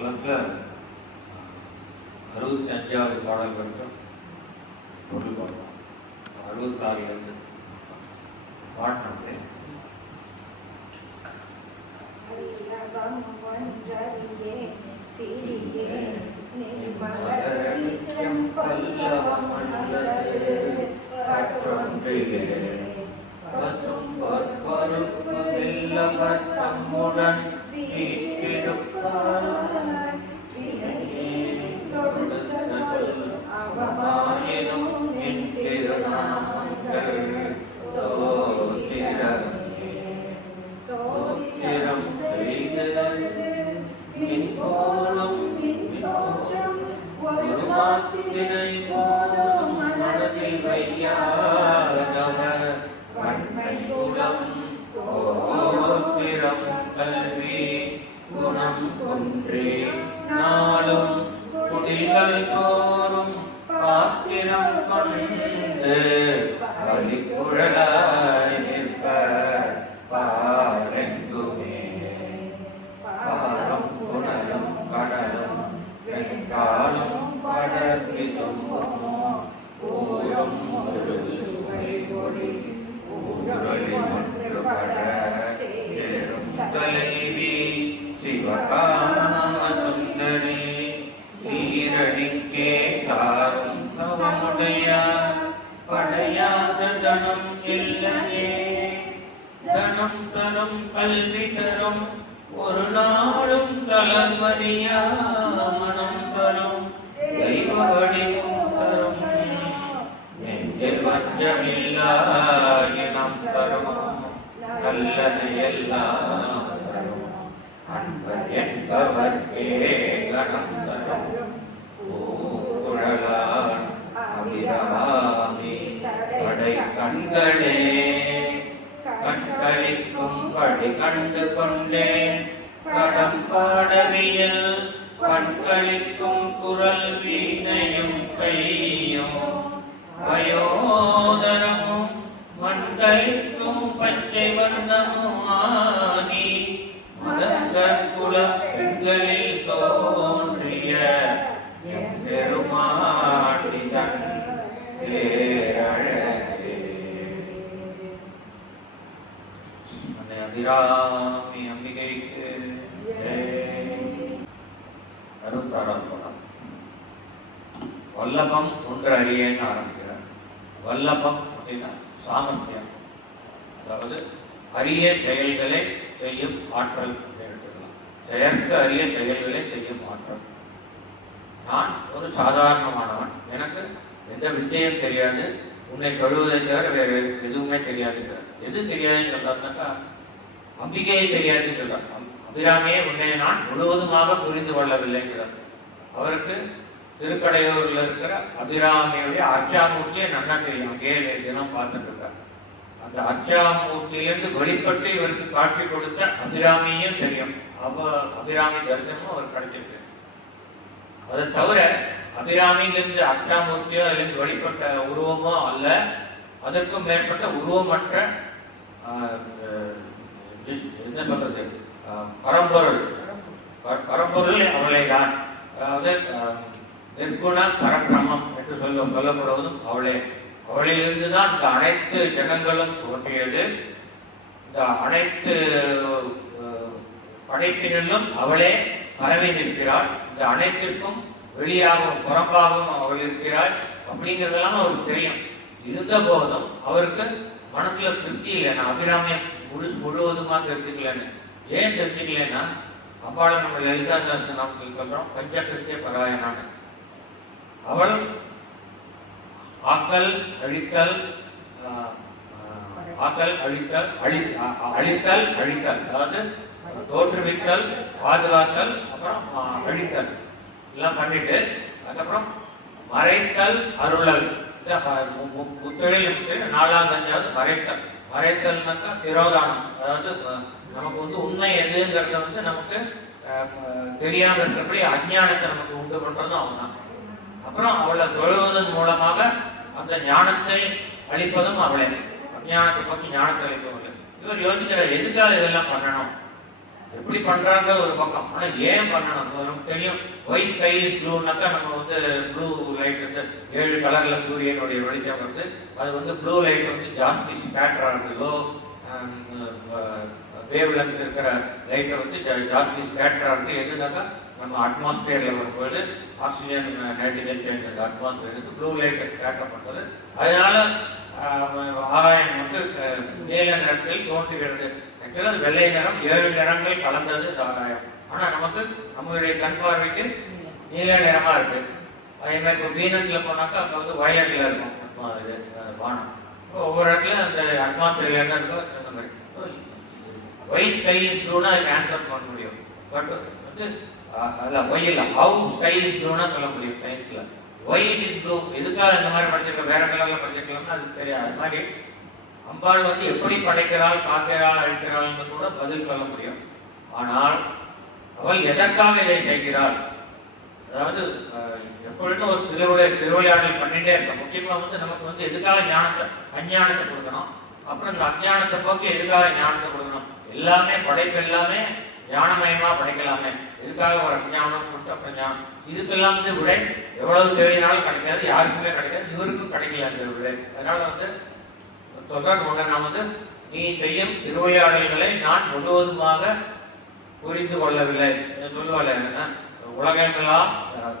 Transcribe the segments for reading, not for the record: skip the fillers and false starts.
மண்டலத்தில் 65வது பாடல் வரைக்கும் பொருள் பார்ப்போம். 66 பாடினே தம்முடன் கல்வி குணம் ஒன்றே நாளும் குடிகள் தோறும் பாத்திரம் கொண்டு வழிகுழலாய் நிற்ப பாரெங்குமே பாரம் புனலும் கடலும் வெண்காலும் படர்வி சொம்பமோ ஊரும் ஒரு சுவை கொடி ஊரொலி ஒன்றுபட தலைவி சிவகாமசுந்தரி சீரடிக்கே சாரும் அவனுடைய படையாத தனம் இல்லையே தனம் தரும் கல்வி தரும் ஒரு நாளும் தளர்மதியா மனம் தரும் தெய்வ வடிவம் தரும் நெஞ்சில் வஞ்சமில்லா இனம் தரும் நல்லது எல்லாம் தரும் அன்பர் என்பவர்க்கே கணம் தரும் குழலான் அபிராமி படை கண்களே கண்களிக்கும் படி கண்டு கொண்டேன் கடம் பாடவியல் கண்களிக்கும் குரல் வீணையும் கையும் வயோதரமும் மண்களிக்கும் பச்சை வண்ணமுமானி மதங்கர் குல பெண்களில் தோன்றிய பெருமாட்டிதன் பேரழகே. அபிராமி அம்பிகைக்கு அருட்பிரார்த்தனம். வல்லபம் ஒன்று அறியேன்னு ஆரம்பிக்கிறார். வல்லபம் அப்படின்னா சாமர்த்தியம், அதாவது அரிய செயல்களை செய்யும் ஆற்றல் எடுத்துக்கலாம். செயற்க அரிய செயல்களை செய்யும் ஆற்றல். நான் ஒரு சாதாரணமானவன், எனக்கு எந்த வித்தையும் தெரியாது, உன்னை கழுவுவதை தவிர வேறு எதுவுமே தெரியாது. எது தெரியாதுன்னு சொல்றாருனாக்கா அம்பிகையை தெரியாதுன்னு சொல்றார். அபிராமியை உன்னை நான் முழுவதுமாக புரிந்து கொள்ளவில்லைங்கிறார். அவருக்கு திருக்கடையூரில் இருக்கிற அபிராமியுடைய அர்ச்சாமூர்த்தியை நல்லா தெரியும். அங்கே தினம் பார்த்துட்டு இருக்கார். அந்த அர்ச்சாமூர்த்தியிலிருந்து வெளிப்பட்டு இவருக்கு காட்சி கொடுத்த அபிராமியும் தெரியும். அபிராமி தரிசனமும் அவர் கிடைச்சிருக்கு. அதை தவிர அபிராமியிலிருந்து அர்ச்சாமூர்த்தியோ அதிலிருந்து வெளிப்பட்ட உருவமோ அல்ல, அதற்கும் மேற்பட்ட உருவமற்ற என்ன சொல்றது பரம்பொருள் அவளை தான். அதாவது நிர்குண பரபிரமம் என்று சொல்லப்படுவதும் அவளே. அவளிலிருந்து தான் இந்த அனைத்து ஜனங்களும் தோன்றியது. இந்த அனைத்து படைப்பினும் அவளே பரவி நிற்கிறாள். இந்த அனைத்திற்கும் வெளியாகவும் புறம்பாகவும் அவள் இருக்கிறாள் அப்படிங்கிறதெல்லாம் அவருக்கு தெரியும். இருந்த போதும் அவருக்கு மனசுல திருப்தி இல்லை. நான் அபிராமியை முழுவதுமா தெரிஞ்சுக்கலன்னு. ஏன் தெரிஞ்சுக்கலன்னா, அப்பால நம்ம லலிதா சாஸ்திரம் சொல்றோம் பஞ்சகிருத்திய பராயணான்னு. அவள் ஆக்கல் அழித்தல் அழித்தல், அதாவது தோற்றுவித்தல், பாதுகாத்தல், அப்புறம் அழித்தல் எல்லாம் பண்ணிட்டு அதுக்கப்புறம் மறைத்தல், அருளல். முத்தொழில் 4ஆவது 5வது மறைத்தல். மறைத்தல்னாக்கா திரோதானம், அதாவது நமக்கு உண்மை எதுங்கிறத நமக்கு தெரியாம இருக்கிறபடி அஞ்ஞானத்தை நமக்கு உண்டு பண்றதும் அவன் தான். அப்புறம் அவளை தொழுவதன் மூலமாக அந்த ஞானத்தை அளிப்பதும் அவளே. அஞ்ஞானத்தை பற்றி ஞானத்தை அளிப்பவர்கள். இவர் யோசிக்கிற எதுக்காக இதெல்லாம் பண்ணணும் எப்படி பண்றாங்க ஒரு பக்கம், ஆனா ஏன் பண்ணணும் நமக்கு தெரியும். ஒயிட் ஸ்கை ப்ளூனாக்கா நம்ம வந்து ப்ளூ லைட் வந்து 7 கலர்ல சூரியனுடைய வெளிச்சம் வந்து அது வந்து ப்ளூ லைட் வந்து ஜாஸ்தி ஸ்கேட்டர் ஆகுது. லோ வேவ் லென்த் இருக்கிற லைட்டை வந்து ஜாஸ்தி ஸ்கேட்டர் ஆகுது. எதுனாக்கா நம்ம அட்மாஸ்பியர்ல வரும்போது ஆக்சிஜன் நைட்ரஜன் சேஞ்ச் அந்த அட்மாஸ்பியருக்கு ப்ளூ லைட்டை ஸ்கேட்டர் பண்ணுறது. அதனால ஆகாயம் வந்து நீல நிறத்தில் தோன்றுகிறது. ஆக்சுவலாக வெள்ளை நிறம் 7 நிறங்கள் கலந்தது இந்த ஆகாயம். ஆனால் நமக்கு நம்மளுடைய கண் பார்வைக்கு நீல நிறமா இருக்கு. அதே மாதிரி இப்போ வீனத்தில் போனாக்கா அங்கே வந்து வயலில் இருக்கும் இது வானம். ஒவ்வொரு இடத்துலையும் அந்த அட்மாஸ்பியர்ல என்ன இருக்கோ அந்த மாதிரி ஒயிட் ஸ்கை இஸ் ப்ளூனா அதுக்கு ஆன்சர் பண்ண முடியும். பட் வந்து அதில் ஒய் இல்லை ஹவு ஸ்கை இஸ் ப்ளூனா சொல்ல முடியும் சயின்ஸில். ஒயிட் இஸ் ப்ளூ எதுக்காக இந்த மாதிரி படிச்சிருக்கோம், வேற கலரில் படிச்சிருக்கலாம்னா அது தெரியாது. அது மாதிரி அம்பாள் வந்து எப்படி படைக்கிறாள், காக்கிறாள், அழிக்கிறாள்னு கூட பதில் சொல்ல முடியும். ஆனால் அவள் எதற்காக இதை செய்கிறாள், அதாவது எப்பொழுதும் ஒரு திருவிளையாடல் பண்ணிட்டே இருக்க. முக்கியமாக வந்து நமக்கு வந்து எதுக்காக ஞானத்தை அஞ்ஞானத்தை கொடுக்கணும், அப்புறம் இந்த அஞ்ஞானத்தை போக்கி எதுக்காக ஞானத்தை கொடுக்கணும். எல்லாமே படைப்பு எல்லாமே ஞானமயமா படைக்கலாமே, எதுக்காக ஒரு அஞ்ஞானம் கொடுத்து அப்புறம் ஞானம். இதுக்கெல்லாம் வந்து விடை எவ்வளவு தேவையினாலும் கிடைக்காது, யாருக்குமே கிடைக்காது, இவருக்கும் கிடைக்கல அந்த விடை. அதனால வந்து சொல்றார் நான் வந்து நீ செய்யும் திருவிளையாடல்களை நான் முழுவதுமாக புரிந்து கொள்ளவில்லை சொல்லுவாள். உலகெல்லாம்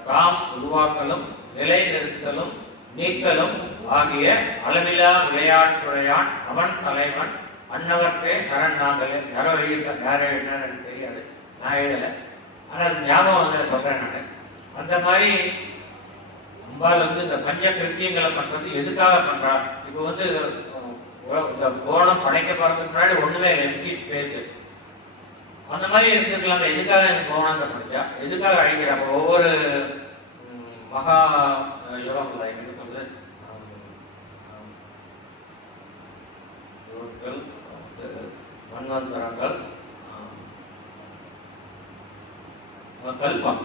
தாம் உருவாக்கலும் நிலை நிறுத்தலும் நீக்கலும் ஆகிய அளவிலா விளையாட்டுடையான் அவன் தலைவன் அன்னவர்க்கே சரண் நாங்களே. யாரோ எழுதியிருக்க யாரோ என்னன்னு தெரியாது, நான் எழுதலை, ஆனால் அது ஞாபகம் வந்து சொல்றேன் நான். அந்த மாதிரி அம்பாள் வந்து இந்த பஞ்ச கிருத்தியங்களை பண்றது எதுக்காக பண்றாள். இப்போ வந்து இந்த கோணம் படைக்க போறதுக்கு முன்னாடி ஒண்ணுமே எம்டி ஸ்பேஸ் அந்த மாதிரி இருந்துக்கலாம். எதுக்காக இந்த கோணத்தை படிச்சா, எதுக்காக அழிக்கிறாங்க. ஒவ்வொரு மகா யுகங்கள வந்து மன்வந்தரங்கள் கல்பம்,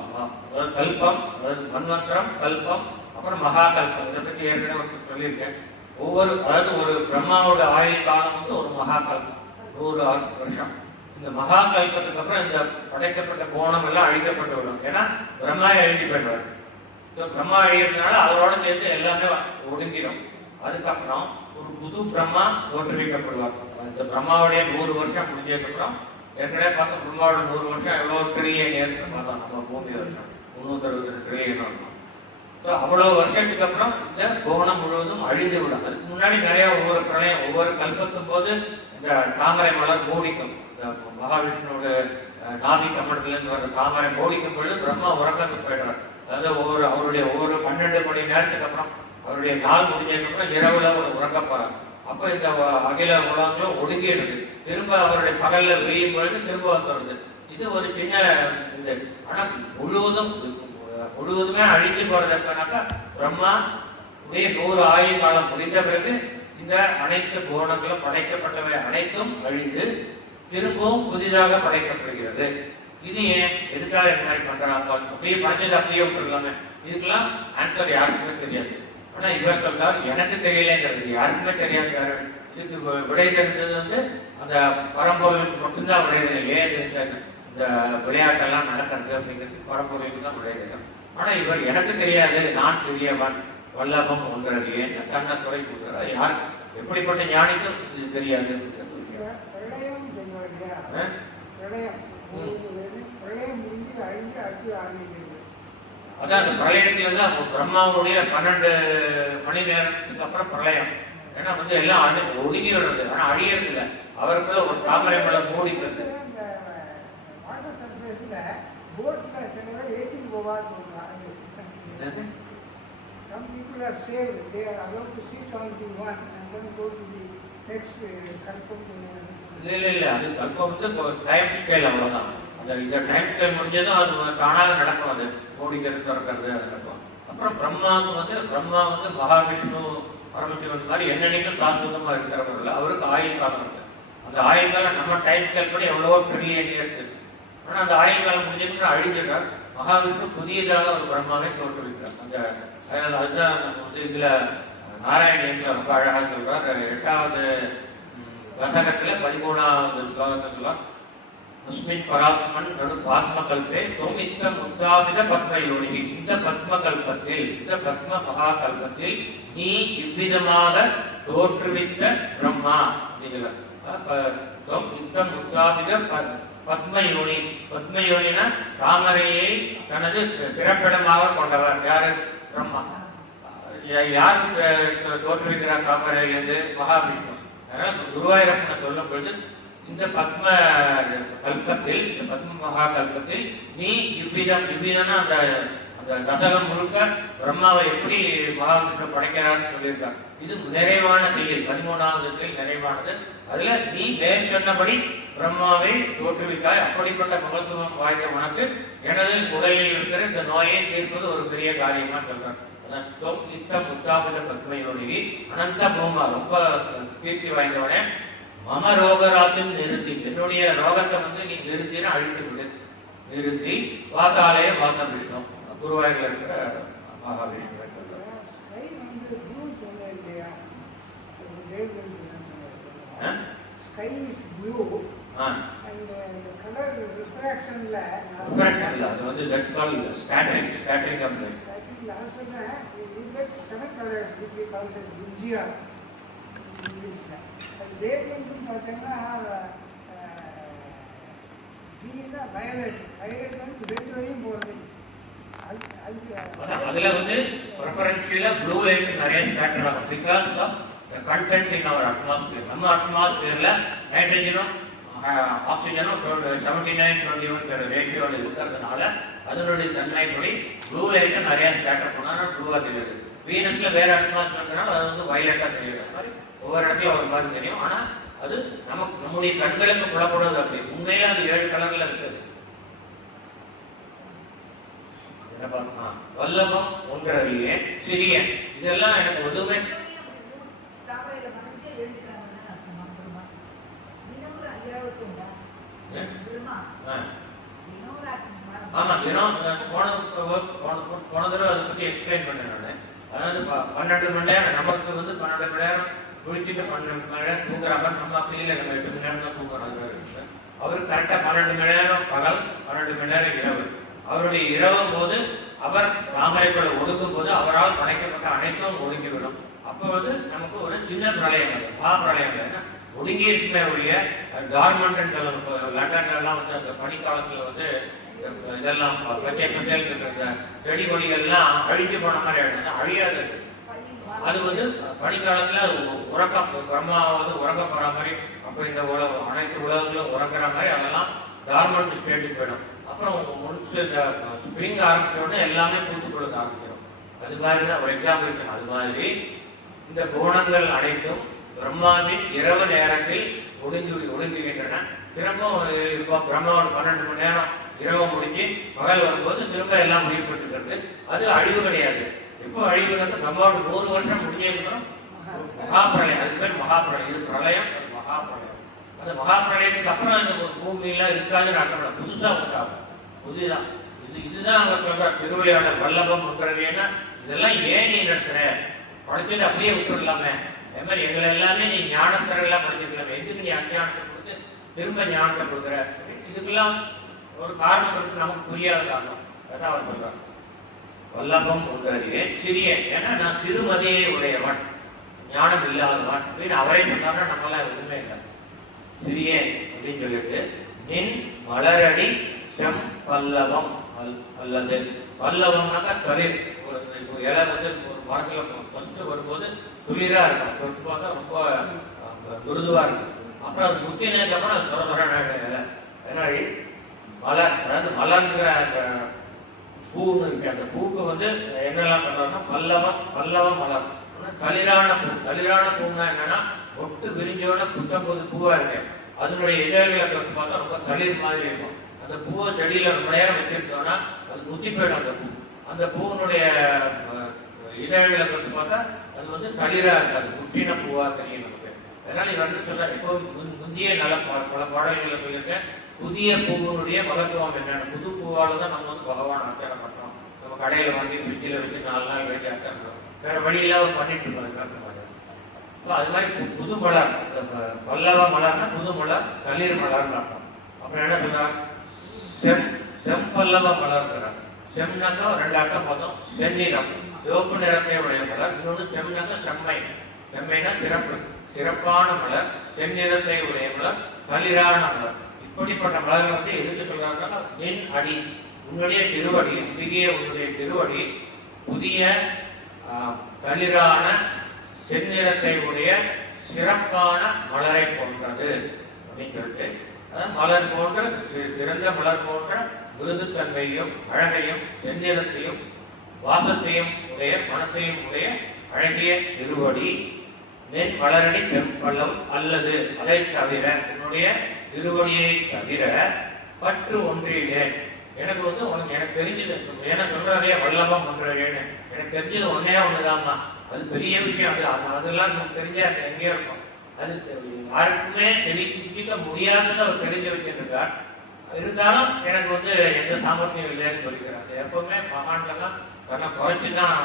கல்பம் அதாவது மன்வந்தரம் கல்பம் அப்புறம் மகா கல்பம். இதை பற்றி ஏற்கனவே சொல்லியிருக்கேன். ஒவ்வொரு அதாவது ஒரு பிரம்மாவோட ஆயுள் காலம் வந்து ஒரு மகா கல்பம் 100 வருஷம். இந்த மகா கல்பத்துக்கு அப்புறம் இந்த படைக்கப்பட்ட கோணம் எல்லாம் அழிக்கப்பட்டு விடும். ஏன்னா பிரம்மா எழுதி போயிடுவார். பிரம்மா அழிகிறதுனால அவரோட சேர்ந்து எல்லாமே ஒடுங்கிடும். அதுக்கப்புறம் ஒரு புது பிரம்மா தோற்றுவிக்கப்படுவார். இந்த பிரம்மாவுடைய 100 வருஷம் முடிஞ்சதுக்கப்புறம் ஏற்கனவே பார்த்தா பிரம்மாவோட 100 வருஷம் எவ்வளோ ட்ரில்லியன் இயர்ஸ் பார்த்தோம் நம்ம பூமி வருஷம் 360 ட்ரில்லியன் இருக்கும். ஸோ அவ்வளோ வருஷத்துக்கு அப்புறம் இந்த கோணம் முழுவதும் அழிந்து விடும். அதுக்கு முன்னாடி நிறைய ஒவ்வொரு பிரளயம் ஒவ்வொரு கல்பத்தும் போது இந்த தாமரை மலர் மூடிக்கும். இந்த மகாவிஷ்ணுவோட நாபி கமலத்திலிருந்து வர தாமரை மூடிக்கும் பொழுது பிரம்மா உறக்கத்துக்கு போயிடுறார். அதாவது அவருடைய ஒவ்வொரு 12 மணி நேரத்துக்கு அப்புறம் அவருடைய நாள் முடிஞ்சதுக்கு அப்புறம் இரவுல அவர் உறங்க போறார். அப்போ இந்த அகில உலகங்களும் ஒடுங்கிடுது. திரும்ப அவருடைய பகல்ல விரியும் பொழுது திரும்ப வந்துடுது. இது ஒரு சின்ன இது. ஆனால் முழுவதுமே அழிஞ்சு போறது எப்பனாக்கா பிரம்மா 100 ஆயுள் காலம் முடிந்த பிறகு இந்த அனைத்து கோணங்களும் படைக்கப்பட்டவை அனைத்தும் அழிந்து திரும்பவும் புதிதாக படைக்கப்படுகிறது. இது ஏன் எதுக்காக இந்த மாதிரி பண்றாங்க, அப்படியே படைச்சது அப்படியே விட்டுருக்காங்க. இதுக்கெல்லாம் ஆன்சர் யாருக்குமே தெரியாது. ஆனா இவர் சொல்றாரு எனக்கு தெரியலங்கிறது யாருக்குமே தெரியாது. யாரு இதுக்கு விடை தெரிஞ்சது வந்து அந்த பரம்பொருளுக்கு மட்டும்தான் விடை தெரியும். ஏன் இந்த விளையாட்டெல்லாம் நடக்கிறது அப்படிங்கிறது பரம்பொருளுக்கு தான் விடை தெரியும். ஆனா இவர் எனக்கு தெரியாது, நான் தெரியவன் வல்லபம் ஒன்றது ஏன் தன்னை துறை கொடுக்குறாரு. யார் எப்படிப்பட்ட ஞானிக்கும் இது தெரியாது. அதான் அந்த பிரளயத்துல தான் பிரம்மாவுடைய 12 மணி நேரத்துக்கு அப்புறம் பிரளயம். ஏன்னா வந்து எல்லாம் ஒடுங்கி விடுறது, ஆனா அழியறது இல்லை. அவருக்கு ஒரு தாமரை மலர் மூடிக்கிறது. Some people are saved, they are allowed to sit on the one and then go to the next confirm. இல்லை அது கல்பம் வந்து டைம் ஸ்கேல் அவ்வளோதான். அந்த இந்த டைம் ஸ்கேல் முடிஞ்சதும் அது தானாக நடக்கும். அது மூடிக்கிறது திறக்கிறது அது நடக்கும். அப்புறம் பிரம்மா வந்து மகாவிஷ்ணு பரமசிவன் மாதிரி என்னென்னைக்கும் சாஸ்வதமாக இருக்கிறவர்கள் அவருக்கு ஆயுள் காலம் இருக்கு. அந்த ஆயுள் காலம் நம்ம டைம் ஸ்கேல் படி எவ்வளவோ ட்ரில்லியன் இயர்ஸ் இருக்கு. ஆனால் அந்த ஆயுள் காலம் முடிஞ்சதுக்கு அழிஞ்சிட்டார். மகாவிஷ்ணு புதியதாக ஒரு பிரம்மாவை தோற்றுவிக்கிறார். அந்த அதுதான் நம்ம வந்து இதுல நாராயணியத்தில் ரொம்ப அழகாக சொல்றார். 8வது தசகத்துல 13வது ஸ்லோகத்துல அஸ்மின் பராத்மன் நடு ஆத்மகல்பே தொமித்த முத்தாவித பத்மயோனி. இந்த பத்மகல்பத்தில், இந்த பத்ம மகாகல்பத்தில் நீ இவ்விதமாக தோற்றுவித்த பிரம்மா. முத்தாவித பத்மயோனி. பத்மயோனினா தாமரையை தனது பிறப்பிடமாக கொண்டவர். யாரு? பிரம்மா. யார் தோற்றுவிக்கிறார் தாமரையிலிருந்து? மகாவிஷ்ணு. அதனால குருவாயூரப்பனை சொல்லும் பொழுது இந்த பத்ம கல்பத்தில், இந்த பத்ம மகா கல்பத்தில் நீ இவ்விதம்னா அந்த அந்த தசகம் முழுக்க பிரம்மாவை எப்படி மகாவிஷ்ணு படைக்கிறான்னு சொல்லியிருக்கார். இது நிறைவான செயல், 13வது நிறைவானது. அதுல நீ மேல் சொன்னபடி பிரம்மாவை தோற்றுவித்தாய். அப்படிப்பட்ட மகத்துவம் வாய்ந்த உனக்கு எனது உடலில் இருக்கிற இந்த நோயை தீர்ப்பது ஒரு பெரிய காரியமா சொல்றார். முத்தாபித பத்மயோனி அனந்த பூமா, ரொம்ப கீர்த்தி வாய்ந்தவனே. மம ரோகராஜன் நிறுத்தி, என்னுடைய ரோகத்தை நீ நிறுத்தின அழித்து விடு. நிறுத்தி வாதாலய வாச விஷ்ணு, குருவாயூரில் இருக்கிற Mahavishnu. Sky is blue and the color refraction la அது that's called scattering of light. Also you get 7 colors which we call as Vijaya. அது வேர் வந்து பார்த்தீங்கன்னா green violet வந்து ரெட் வரையும் போறது. அதுல preferentially blue light நிறைய ஸ்கேட்டர் ஆகும் because of the content in our atmosphere. நம்ம அட்மாஸ்பியர்ல நைட்ரஜனும் ஆக்சிஜனும் 79-21 ரேஷியோல இருக்கிறதுனால அதனுடைய தன்மைப்படி ப்ளூ லைட் நிறைய ஸ்கேட்டர் பண்ணா ப்ளூவா தெரியுது. வீனஸ்ல வேற அட்மாஸ்பியர்னால அது வயலட்டா தெரியுது. மாதிரி ஒவ்வொரு இடத்துல ஒரு மாதிரி தெரியும். ஆனா அது நம்முடைய கண்களுக்கு புலப்படுவது அப்படி. உண்மையா அது 7 கலர்ல இருக்குது. வல்லபம் ஒன்றறியே சிறிய, இதெல்லாம் எனக்கு உதவே. ஆமா, தினம் போன தடவை அதை பத்தி எக்ஸ்பிளைன் பண்ணேன் நான். அதாவது 12 மணி நேரம் நமக்கு 12 மணி நேரம் குளிச்சுட்டு 12 மணி நேரம் தூங்குறாங்க. நம்ம அப்படி இல்லை, நம்ம 8 மணி நேரம் தான் தூங்குறோம். அவர் கரெக்டா 12 மணி நேரம் பகல், 12 மணி நேரம் இரவு. அவருடைய இரவு போது அவர் தாமரைக்குள்ள ஒடுக்கும் போது அவரால் படைக்கப்பட்ட அனைத்தும் ஒடுங்கிவிடும். அப்போ நமக்கு ஒரு சின்ன பிரளயம், பிரளயம் ஒடுங்கி இருக்குமே ஒழிய கார்மெண்ட் லண்டன்ல எல்லாம் அந்த பனிக்காலத்துல இதெல்லாம் பச்சை பச்சையில் இருக்கிற செடி கொடிகள்லாம் அழிஞ்சு போன மாதிரி ஆயிடுது. அழியாது. அது பனிக்காலத்துல உறக்கம், பிரம்மா உறங்க போற மாதிரி, அப்போ இந்த அனைத்து உலகங்களும் உறங்குற மாதிரி அதெல்லாம் கார்மெண்ட் ஸ்டேட்டுக்கு போயிடும். அப்புறம் முடிச்சு இந்த ஸ்ப்ரிங் ஆரம்பிச்சோடனே எல்லாமே பூத்து கொடுக்க ஆரம்பிச்சிடும். அது மாதிரி தான் ஒரு எக்ஸாம்பிள் இருக்கு. அது மாதிரி இந்த குணங்கள் அனைத்தும் பிரம்மாவின் இரவு நேரத்தில் ஒடுங்குகின்றன. திரும்பவும் இருக்கும் பிரம்மாவோட 12 மணி நேரம் இரவு முடிஞ்சு பகல் வரும்போது திரும்ப எல்லாம் உயிர்பட்டுக்கிறது. அது அழிவு கிடையாது. இப்போ அழிவு பிரம்மாவோட 100 வருஷம் முடிஞ்சதுக்கப்புறம் மகாபிரளயம், அதுக்கு பேர் மகாபிரளயம். இது பிரளயம், அது மகாபிரளயம். அந்த மகாபிரளயத்துக்கு அப்புறம் இந்த பூமியெல்லாம் இருக்காதுன்னு அர்த்தம். புதுசா உண்டாகும், புதுதான். இதுதான் அவங்க சொல்ற திருவிளையாடல் வல்லபம் இருக்கிறதுன்னா இதெல்லாம் ஏன் நீ நடத்துற, படிச்சுட்டு அப்படியே விட்டுடலாமே. அதே மாதிரி எங்களை எல்லாமே நீ ஞானத்தரெல்லாம் படிச்சுக்கலாமே, எதுக்கு நீ அஞ்ஞானத்தை கொடுத்து திரும்ப ஞானத்தை கொடுக்குற? இதுக்கெல்லாம் ஒரு காரணம் இருக்கு, நமக்கு புரியாத காரணம். அதான் அவர் சொல்றார். வல்லபம் ஒன்றறியே சிறிய, ஏன்னா நான் சிறுமதியை உடையவன், ஞானம் இல்லாதவன் அப்படின்னு அவரே சொன்னார்னா நம்மளாம் எதுவுமே இல்லை. சிறிய அப்படின்னு சொல்லிட்டு நின் மலரடி செம் பல்லவம் அல்லது பல்லவம்னாக்கா தொழில். இலை ஒரு மரத்தில் ஃபஸ்ட்டு வரும்போது துளிரா இருக்கும், தொட்டு பார்த்தா ரொம்ப துருதுவா இருக்கும். அப்புறம் அது முத்தினதுக்கு அப்புறம் அது தொட இலை. அதனால மலர், அதாவது மலர்ங்கிற அந்த பூன்னு இருக்கு. அந்த பூக்கு என்னெல்லாம் சொல்றாருன்னா பல்லவ மலர், களிரான பூ. களிரான பூன்னா என்னன்னா ஒட்டு விரிஞ்சோட புத்தம்போது பூவா இருக்கு. அதனுடைய இதழ்களை தொட்டு பார்த்தா ரொம்ப களிர் மாதிரி இருக்கும். அந்த பூவை செடியில ரொம்ப நேரம் வச்சிருந்தோம்னா அது முத்தி போயிடும். அந்த பூ, அந்த பூவினுடைய இதழ்களை தொட்டு பார்த்தா அது களிரா இருக்காது, முற்றின பூவா தெரியும் நமக்கு. அதனால இவர் சொல்ற, இப்போ முந்திய நல்ல பல பாடல்களை சொல்லியிருக்கேன். புதிய பூவினுடைய மகத்துவம் என்னென்ன, புது பூவால தான் நம்ம பகவான் அர்ச்சனை பண்றோம். நம்ம கடையில வாங்கி ஃப்ரிட்ஜில் வச்சு 4 நாள் வச்சு அர்ச்சனை வேற வழியெல்லாம் பண்ணிட்டு இருக்கோம். அது மாதிரி புது மலர், பல்லவ மலர்னா புது மலர், களிர் மலர்னு அர்த்தம். அப்ப அப்புறம் என்ன சொல்றார்? செம்பல்லவ மலர்கிறார். செம்னாக்கா ரெண்டு அர்த்தம் பார்த்தோம். செந்நிறம், சிவப்பு நிறத்தை உடைய மலர். இன்னொன்று செம்னாக்கா செம்மை. செம்மைனா சிறப்பு, சிறப்பான மலர். செந்நிறத்தை உடைய மலர், தளிரான மலர். இப்படிப்பட்ட மலர்கள் வந்து எதுக்கு சொல்றாங்கன்னா, என் அடி, உன்னுடைய திருவடி, புதிய உன்னுடைய திருவடி புதிய தளிரான செந்நிறத்தை உடைய சிறப்பான மலரை போன்றது அப்படின்னு சொல்லிட்டு, மலர் போன்ற சிறந்த மலர் போன்ற மிருதுத்தன்மையும் அழகையும் செந்நிறத்தையும் வாசத்தையும் உடைய மனத்தையும் உடைய அழகிய திருவடி நென் வளரடி செம்பள்ளம் அல்லது அதை தவிர, என்னுடைய திருவடியை தவிர பற்று ஒன்றிலேன். எனக்கு வந்து உனக்கு எனக்கு தெரிஞ்சது ஏன்னா சொல்றாதே வல்லபம் ஒன்றிலேன்னு, எனக்கு தெரிஞ்சது ஒன்னே ஒண்ணுதாம்மா. அது பெரிய விஷயம். அதெல்லாம் நமக்கு தெரிஞ்சா எங்கேயோ இருக்கும். அது யாருக்குமே தெரிஞ்சிக்க முடியாதது அவர் தெரிஞ்சு வச்சிருக்கார். இருந்தாலும் எனக்கு வந்து எந்த சாமர்த்தியம் இல்லைன்னு சொல்லிக்கிறாங்க. எப்பவுமே மகான்கள்லாம் தன்னை குறைச்சுதான்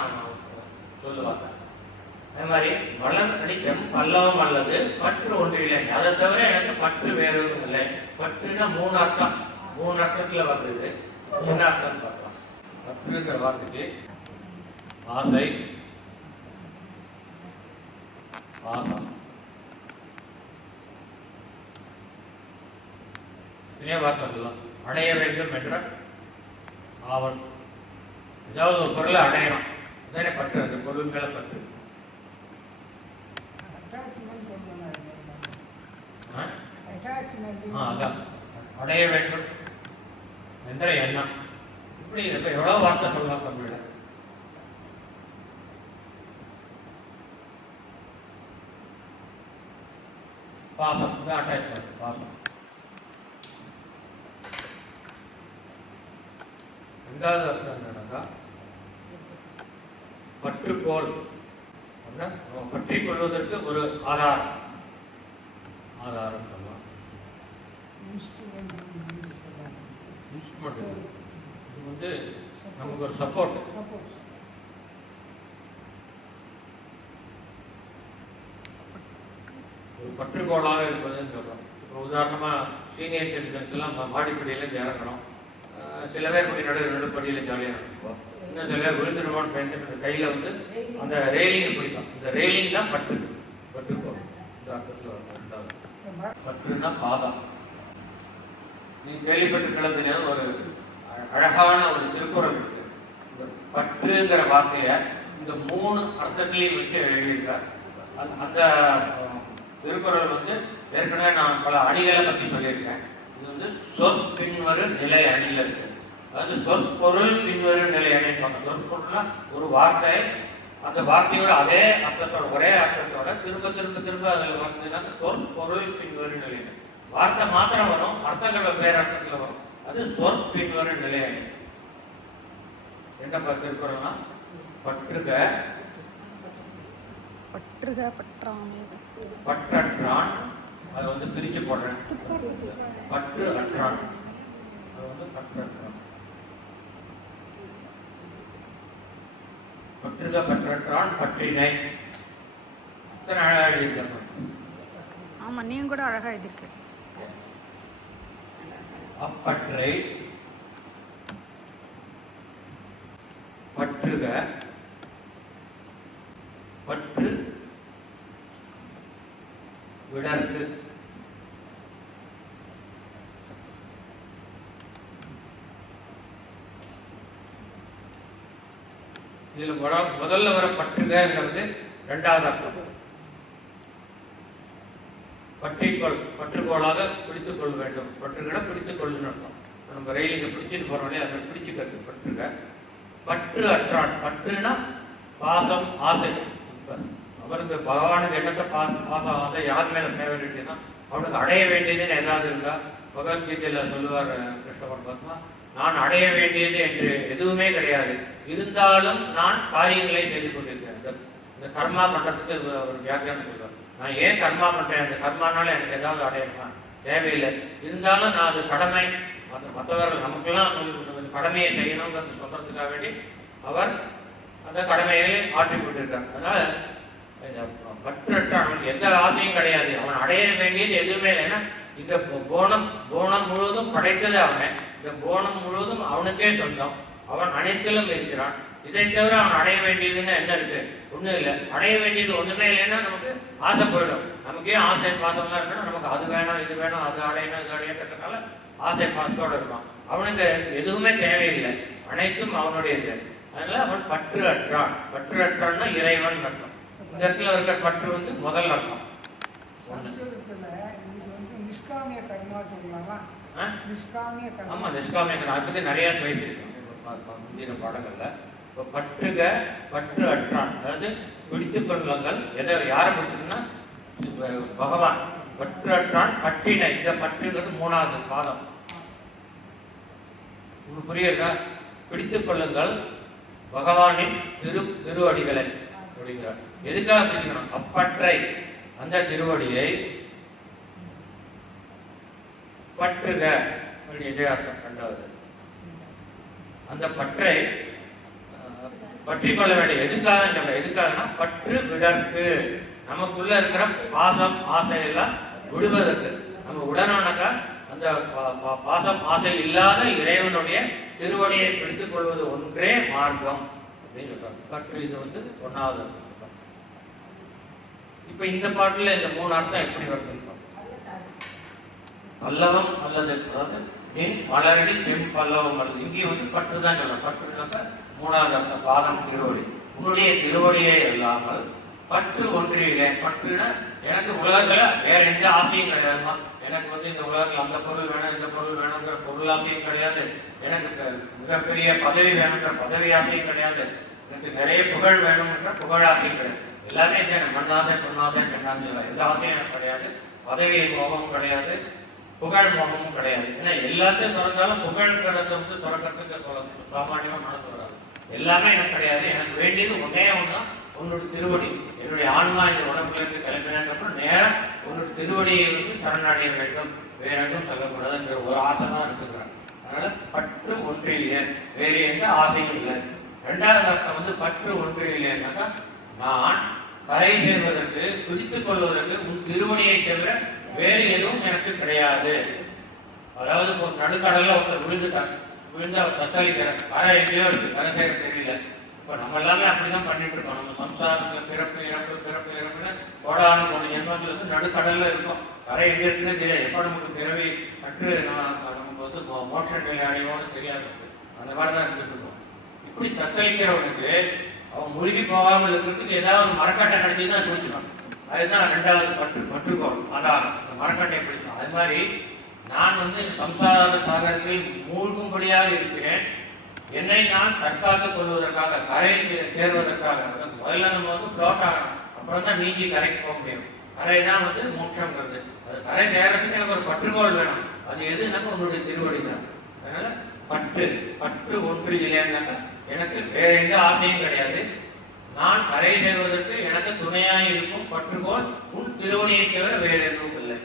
சொல்லுவாங்க. அதே மாதிரி மலர் அடிச்சம் பல்லவம் அல்லது பற்று ஒன்றில்லை. அதை தவிர எனக்கு பற்று வேற எதுவும் இல்லை. பற்றுன்னா மூணு அர்த்தம், மூணு அர்த்தத்துல வந்தது. மூணு அர்த்தம் பார்க்கலாம். பற்றுங்கிற வார்த்தைக்கு ஆசை, பாசம், வார்த்தை சொல்லலாம். அடைய வேண்டும் என்ற ஆவல். ஏதாவது ஒரு பொருளை அடையணும், அதானே பற்று. அந்த பொருள் மேல பற்று. அதான் அடைய வேண்டும் என்ற எண்ணம். இப்படி எவ்வளவு வார்த்தை சொல்லலாம் தமிழ்ல. பாசம், அட்டாச்மெண்ட், பாசம். ரெண்டாவது அர்த்தம் என்னன்னா பற்றுக்கோள். பற்றிக் கொள்வதற்கு ஒரு ஆதாரம், ஆதாரம் சொல்லலாம். இன்ஸ்ட்ருமெண்ட், இது வந்து நமக்கு ஒரு சப்போர்ட். ஒரு பற்றுக்கோளாக இருப்பதுன்னு சொல்றோம். இப்போ உதாரணமா சீனியர் சிட்டிசன்ஸ் எல்லாம் மாடிப்படியில இறங்கணும். சில பேர் நடுப்படியில் ஜாலியாக நடக்குவோம். இன்னும் சில பேர் விழுந்துருவான்னு பயந்து கையில் வந்து அந்த ரெயிலிங்கை பிடிக்கும். இந்த ரெயிலிங் தான் பற்று, பற்றுக்கோள். இந்த அர்த்தத்தில் பற்றுன்னா பாதம். நீ கேள்விப்பட்டு கிளம்பின ஒரு அழகான ஒரு திருக்குறள் இருக்கு. பற்றுங்கிற வார்த்தையை இந்த மூணு அர்த்தங்களையும் வச்சு எழுதியிருக்கார். அந்த திருக்குறள் வந்து ஏற்கனவே நான் பல அணிகளை பற்றி சொல்லியிருக்கேன். இது வந்து சொற்பின்வரு நிலை அணியில் இருக்கு. அதாவது சொற்பொருள் பின்வரு நிலை அணிப்பாங்க. சொற்பொருள்னா ஒரு வார்த்தை, அந்த வார்த்தையோட அதே அர்த்தத்தோட ஒரே அர்த்தத்தோட திரும்ப திரும்ப திரும்ப அதில் வந்ததுன்னா சொற்பொருள் பின்வரு நிலை. வார்த்தை மாத்திரம் வரும், அர்த்தங்கள் வேறு அர்த்தத்தில் வரும். அது சொற்பின்வரு நிலை அணி. என்ன திருக்குறள்னா பற்றுக பற்றுக பற்றாமை பற்றற்றான். அதை வந்து பிரிச்சு போடுறேன். பற்று அற்றான், அது வந்து பற்றற்றான். பற்றுக பற்றற்றான் பற்றினை. அழகா எழுதியிருக்க. ஆமா, நீங்க கூட அழகா எழுதிருக்கு. அப்பற்றை பற்றுக பற்று விடற்கு. இதுல முதல்ல வர பற்றுகிறது இரண்டாவது அர்த்தம். பற்றுக்கோளாக பிடித்துக் கொள்ள வேண்டும். பற்றுகளை பிடித்துக் கொள்ளுன்னு அர்த்தம். நம்ம ரயிலுக்கு பிடிச்சிட்டு போறோம்லே அதை பிடிச்சுக்கிறது பற்றுக. பற்று அற்றான், பற்றுனா பாசம் ஆசை. அவருக்கு பகவானுக்கு என்னத்தை பாசம் ஆசை யார் மேல ஃபேவரட்னா அவனுக்கு அடைய வேண்டியதுன்னு ஏதாவது இருக்கா? பகவத்கீதையில சொல்லுவார் கிருஷ்ண பரமாத்மா, நான் அடைய வேண்டியது என்று எதுவுமே கிடையாது, இருந்தாலும் நான் காரியங்களை செய்து கொண்டிருக்கிறேன். இந்த கர்மா பண்றதுக்கு ஒரு வியாக்கியானம் சொல்லுவார். நான் ஏன் கர்மா பண்றேன், அந்த கர்மானால எனக்கு ஏதாவது அடையணுமா? தேவையில்லை. இருந்தாலும் நான் அது கடமை, மற்றவர்கள் நமக்கெல்லாம் கடமையை செய்யணுங்கிறது சொல்றதுக்காக வேண்டி அவர் அந்த கடமையை ஆற்றி கொண்டிருக்கார். அதனால பற்றற்ற அவனுக்கு எந்த ஆசையும் கிடையாது. அவன் அடைய வேண்டியது எதுவுமே இல்லைன்னா இந்த போனம் முழுவதும் படைத்தது அவனை. இந்த போனம் முழுவதும் அவனுக்கே சொந்தம். அவன் அனைத்திலும் இருக்கிறான். இதை தவிர அவன் அடைய வேண்டியதுன்னு என்ன இருக்கு? ஒன்றும் இல்லை. அடைய வேண்டியது ஒன்றுமே இல்லைன்னா நமக்கு ஆசை போயிடும். நமக்கே ஆசை பாசம்லாம் இருக்குன்னா நமக்கு அது வேணும் இது வேணும் அது அடையணும் இது அடையன்றதுனால ஆசை பாசத்தோடு இருக்கும். அவனுக்கு எதுவுமே தேவையில்லை, அனைத்தும் அவனுடையது. அதனால அவன் பற்று அற்றான். பற்று அற்றான்னா இறைவன் அர்த்தம். இந்த இடத்துல இருக்கிற பற்று வந்து முதல் அர்த்தம். நிஷ்காமிய கர்மா சொல்லலாமா? நிஷ்காமிய கர்மா. ஆமா, நிஷ்காமிய கர்மா. அதை பற்றி நிறைய பேசியிருக்கோம் முந்தின பாடங்கள்ல. இப்போ பற்றுக பற்று அற்றான், அதாவது பிடித்து கொள்ளுங்கள். எதை யாரை பிடிச்சிருக்குன்னா பகவான். பற்று அற்றான் பற்றினை. இந்த பற்றுங்கிறது மூணாவது பாதம். உங்களுக்கு புரியுதா? பிடித்துக் கொள்ளுங்கள் பகவானின் திருவடிகளை அப்படிங்கிறார். எதுக்காக பிடிக்கணும்? அப்பற்றை, அந்த திருவடியை பற்றுக இதே அர்த்தம். ரெண்டாவது அந்த பற்றை பற்றி கொள்ள வேண்டிய. எதுக்காக சொல்ற? எதுக்காகனா பற்று விடற்கு, நமக்குள்ள இருக்கிற பாசம் ஆசையெல்லாம் விடுவதற்கு. நம்ம உடனானாக்கா அந்த பாசம் ஆசை இல்லாத இறைவனுடைய திருவடியை பிடித்துக் கொள்வது ஒன்றே மார்க்கம் அப்படின்னு சொல்றாங்க. பற்று இது வந்து ஒன்னாவது. இப்ப இந்த பாட்டுல இந்த மூணு அர்த்தம் எப்படி வருது? பல்லவம் அல்லது அதாவது மின் மலரடி செம் பல்லவம் அல்லது. இங்கேயும் வந்து பற்று தான் சொல்லணும். பற்றுனாக்க மூணாவது அர்த்தம் பாதம் திருவடி. உன்னுடைய திருவடியே இல்லாமல் பற்று ஒன்றிலே. பற்றுனா எனக்கு உலகத்துல வேற எந்த ஆசையும் கிடையாதுமா. எனக்கு வந்து இந்த உலகத்தில் அந்த பொருள் வேணும் இந்த பொருள் வேணுங்கிற பொருள் ஆசையும் கிடையாது. எனக்கு மிகப்பெரிய பதவி வேணுங்கிற பதவி ஆசையும் கிடையாது. எனக்கு நிறைய புகழ் வேணுங்கிற புகழ் ஆசையும் கிடையாது. எல்லாமே மண்ணாசை பொண்ணாசை பெண்ணாசை எந்த ஆசையும் எனக்கு கிடையாது. பதவி மோகமும் கிடையாது, புகழ் மோகமும் கிடையாது. ஏன்னா எல்லாத்தையும் திறந்தாலும் புகழ் கடத்தை வந்து திறக்கிறதுக்கு சாமானியமாக மனசு வராது. எல்லாமே எனக்கு கிடையாது. எனக்கு வேண்டியது ஒன்னே ஒன்று, உன்னுடைய திருவடி. என்னுடைய ஆன்மா இந்த உடம்புலேருந்து கிளம்பினதுக்கப்புறம் நேரம் உன்னுடைய திருவடியை வந்து சரணடைய வேண்டும், வேற எதுவும் சொல்லக்கூடாதுங்கிற ஒரு ஆசை தான் இருக்குங்கிறாங்க. அதனால பற்று ஒன்றில்லை, வேறு எந்த ஆசையும் இல்லை. ரெண்டாவது அர்த்தம் வந்து பற்று ஒன்றில்லைன்னாக்கா நான் கரை சேர்வதற்கு பிடித்துக் கொள்வதற்கு உன் திருவடியை தவிர வேறு எதுவும் எனக்கு கிடையாது. அதாவது நடுக்கடல்ல ஒருத்தர் விழுந்து அவர் தத்தளிக்கிற கரை எங்கேயோ இருக்கு, கரை சேர தெரியல. இப்போ நம்ம எல்லாமே அப்படிதான் பண்ணிட்டு இருக்கோம். நம்ம சம்சாரத்துல பிறப்பு இறப்பு பிறப்பு இறப்புன்னு கோடானு போன ஜென்மத்துல வந்து நடுக்கடல்ல இருக்கும். கரை எங்க இருக்குன்னு தெரியல. எப்போ நமக்கு பிறவி கற்று நமக்கு வந்து மோட்ச நிலை அடைவோன்னு தெரியாது. அந்த மாதிரி தான் இருந்துட்டு இருக்கோம். இப்படி தத்தளிக்கிறவனுக்கு அவன் முழுகி போகாமல் இருக்கிறதுக்கு ஏதாவது மரக்கட்டை கிடைச்சிதான் குடிச்சுக்கணும். அதுதான் ரெண்டாவது பற்றுக்கோள். அதான் அந்த மரக்கட்டையை பிடிக்கும். அது மாதிரி நான் வந்து சம்சார சாகரத்தில் மூழ்கும்படியாக இருக்கிறேன். என்னை நான் தற்காத்துக் கொள்வதற்காக, கரை சேர்வதற்காக. முதல்ல நம்ம வந்து ஃப்ளோட் ஆகணும், அப்புறம் தான் நீங்கி கரைக்கு போக முடியும். கரை தான் வந்து மோட்சங்கிறது. அது கரை சேர்றதுக்கு எனக்கு ஒரு பற்றுக்கோள் வேணும். அது எதுனாக்கா உன்னுடைய திருவடி தான். அதனால பற்று ஒன்று இல்லைன்னாக்கா எனக்கு வேற எந்த ஆசையும் கிடையாது. நான் கரை சேர்வதற்கு எனக்கு துணையாக இருக்கும் பற்றுக்கோள் உன் திருவடியை தவிர வேறு எதுவும் இல்லை.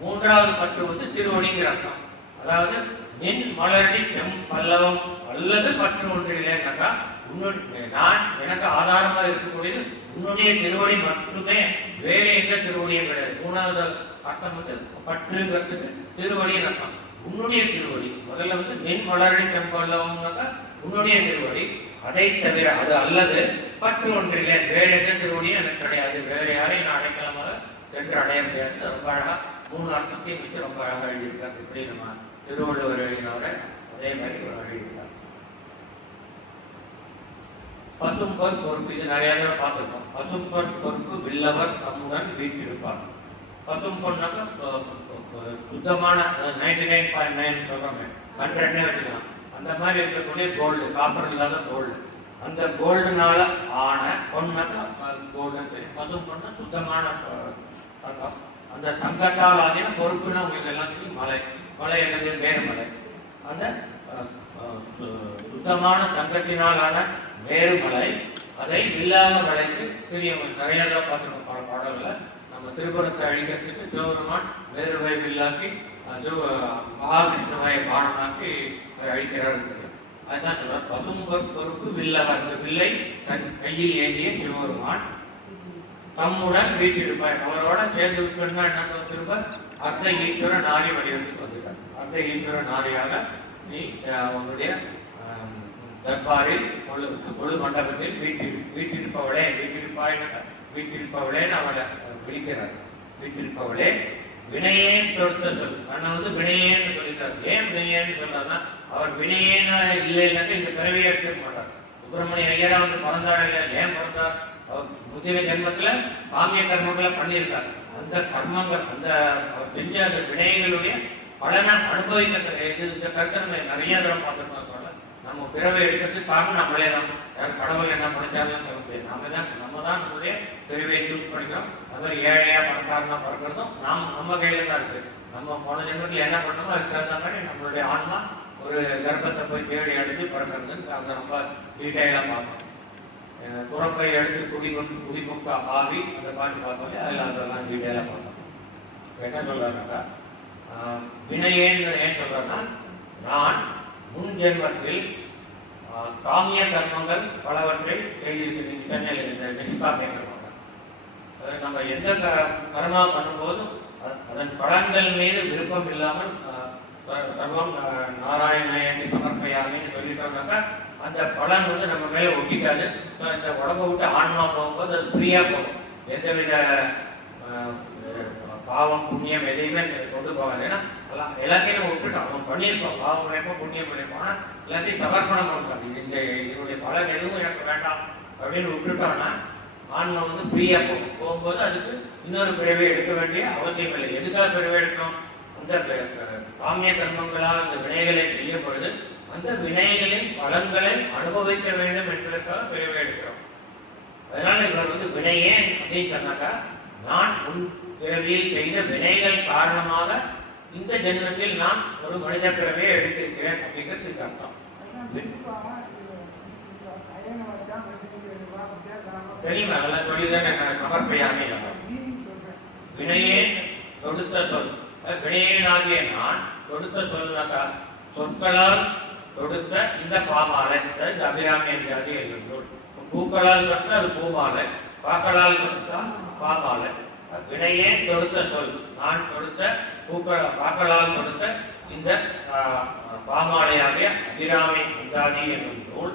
மூன்றாவது பற்று வந்து திருவடிங்கிற அர்த்தம். அதாவது மின் மலரடி செம் பல்லவம் அல்லது பற்று ஒன்று இல்லைன்னாக்கா உன்னுடைய நான் எனக்கு ஆதாரமாக இருக்கக்கூடியது உன்னுடைய திருவடி மட்டுமே, வேற எந்த திருவடியும் கிடையாது. மூணாவது அர்த்தம் வந்து பற்றுங்கிறதுக்கு திருவடின்னு அர்த்தம். உன்னுடைய திருவடி. முதல்ல வந்து மின் மலரடி செம்பல்லவம்னாக்கா உன்னுடைய திருவடி. அதை தவிர அது அல்லது பற்று ஒன்றில்லை, வேற எந்த திருவடியும் எனக்கு கிடையாது. வேற யாரையும் நான் அடைக்கலமாக சென்று அடைய முடியாது. ரொம்ப அழகா மூணு அர்த்தத்தையும் வச்சு ரொம்ப அழகாக எழுதியிருக்காரு. இப்படி நம்ம திருவள்ளுவர் எழுதினவரை அதே மாதிரி எழுதியிருக்கார். பசும்பொற் பொறுப்பு இது நிறைய தடவை பார்த்துருக்கோம். பசும்பொற் பொறுப்பு வில்லவர் தம்முடன் வீட்டிருப்பார். பசும்பொன்னாக்க சுத்தமான 99.9 சொல்றோமே, 100 வச்சுக்கலாம். அந்த மாதிரி இருக்கக்கூடிய கோல்டு, காப்பர் இல்லாத கோல்டு. அந்த கோல்டுனால ஆன பொண்ணாக்கா கோல்டு. பசும் பொண்ணா சுத்தமான தங்கம். அந்த தங்கத்தால் ஆகின பொறுப்புன்னா உங்களுக்கு எல்லாம் தெரியும். மலை என்னது? மேருமலை. அந்த சுத்தமான தங்கத்தினாலான மேருமலை அதை இல்லாத மலைக்கு தெரியும். நிறைய பார்த்துருக்கோம் பல பாடல்களை. நம்ம திருக்குறத்தை அழிக்கிறதுக்கு சிவபெருமான் வேறுவை வில்லாக்கி மகாவிஷ்ணுவை பாடமாக்கி அழிக்கிறார். அதுதான் சொல்ற பசும்பொற் பொறுப்பு வில்லவர். அந்த வில்லை தன் கையில் ஏந்திய சிவபெருமான் தம்முடன் வீட்டிருப்பார். அவரோட சேர்ந்து விட்டுனா என்ன திரும்ப அர்த்த ஈஸ்வர நாரி வடிவத்துக்கு வந்துட்டார். அர்த்த ஈஸ்வர நாரியாக நீ உன்னுடைய தர்பாரில் முழு மண்டபத்தில் வீட்டிருப்பவளே வீட்டிருப்பவளேன்னு அவளை விழிக்கிறார். வீட்டிருப்பவளே வினையேன் தொடுத்த சொல். அண்ணன் வந்து வினையேன்னு சொல்லிட்டார். ஏன் வினையேன்னு சொன்னார்னா அவர் வினையேன்னு இல்லைன்னாக்க இந்த பிறவியை எடுத்துக்க மாட்டார். சுப்பிரமணிய ஐயரா வந்து பிறந்தார் இல்லை, ஏன் பிறந்தார்? அவர் முதிர ஜென்மத்துல காமிய கர்மங்களை பண்ணியிருக்கார். அந்த கர்மங்கள் அந்த அவர் செஞ்ச அந்த வினைகளுடைய பலனை அனுபவிக்கிற இந்த கருத்தை நம்ம நிறைய தரம் பார்த்துருக்கோம். நம்ம பிறவை எடுக்கிறதுக்கு காரணம் நம்மளே தான். கடவுள் என்ன படிச்சாலும் சொல்ல முடியாது. நம்ம தான் நம்மளுடைய பிறவையை சூஸ் பண்ணிக்கிறோம். அது மாதிரி ஏழையா பணக்காரனா பிறக்கிறதும் நம்ம கையில தான் இருக்கு. நம்ம போன ஜென்மத்தில் என்ன பண்ணணுமோ அதுக்கு தகுந்த மாதிரி நம்மளுடைய ஆன்மா ஒரு கர்ப்பத்தை போய் தேடி எடுத்து பிறக்கிறதுன்னு அதை ரொம்ப டீட்டெயிலாக பார்க்கணும். குறப்பை எடுத்து குடிபுக்க ஆவி அந்த பாட்டு பார்த்தோன்னே அதில் அதெல்லாம் டீட்டெயிலாக பார்த்தோம். என்ன சொல்றாருனாக்கா வினையேன்னு ஏன் சொல்றேன்னா நான் முன் ஜென்மத்தில் காமிய கர்மங்கள் பலவற்றை செய்திருக்கிறேன். இந்த நிஷ்காமிய கர்மங்கள் நம்ம எந்த கர்மா பண்ணும்போதும் அதன் பலன்கள் மீது விருப்பம் இல்லாமல் சர்வம் நாராயணயனை சமர்ப்பையாமின்னு சொல்லிட்டோம்னாக்கா அந்த பலன் வந்து நம்ம மேலே ஒட்டிக்காது. இந்த உடம்பை விட்டு ஆன்மா போகும்போது அது ஃப்ரீயாக போகும். எந்தவித பாவம் புண்ணியம் எதையுமே கொண்டு போகாது. ஏன்னா எல்லாத்தையும் நம்ம விட்டுட்டோம். அவன் பண்ணியிருப்போம், பாவம் பண்ணியிருப்போம், புண்ணியம் பண்ணியிருப்போம்னா எல்லாத்தையும் சமர்ப்பணம் பண்ணுறாங்க. இதனுடைய பலன் எதுவும் எனக்கு வேண்டாம் அப்படின்னு விட்டுட்டோம்னா ஆன்மா வந்து ஃப்ரீயாக போகும்போது அதுக்கு இன்னொரு பிறவை எடுக்க வேண்டிய அவசியம் இல்லை. எதுக்காக பிறவை எடுக்கணும்? அந்த காமிய கர்மங்களால் அந்த வினைகளை செய்யும் பொழுது அந்த வினைகளின் பலன்களை அனுபவிக்க வேண்டும் என்பதற்காக பிறவை எடுக்கிறோம். அதனால இவர் வந்து வினையே அப்படின்னு சொன்னாக்கா நான் முன் பிறவியில் செய்த வினைகள் காரணமாக இந்த ஜென்மத்தில் நான் ஒரு மனித பிறவியை எடுத்திருக்கிறேன் அப்படிங்கிறதுக்கு அர்த்தம். தெரியுமா? அதெல்லாம் சொல்லிதான் சமர்ப்பையாமே. வினையே தொடுத்த சொல். வினையேனாகிய நான் தொடுத்த சொல்னாக்கா சொற்களால் தொடுத்த இந்த பாமாலை, இந்த அபிராமி என்றாதி எழுந்தோம். பூக்களால் தொடுத்த அது பூமாலை, பாக்களால் தொடுத்தா பாமாலை. வினையே தொடுத்த சொல் நான் தொடுத்த பாக்களால் தொடுத்த இந்த பாமாலையாகிய அபிராமி என்றாதி என்னும் நூல்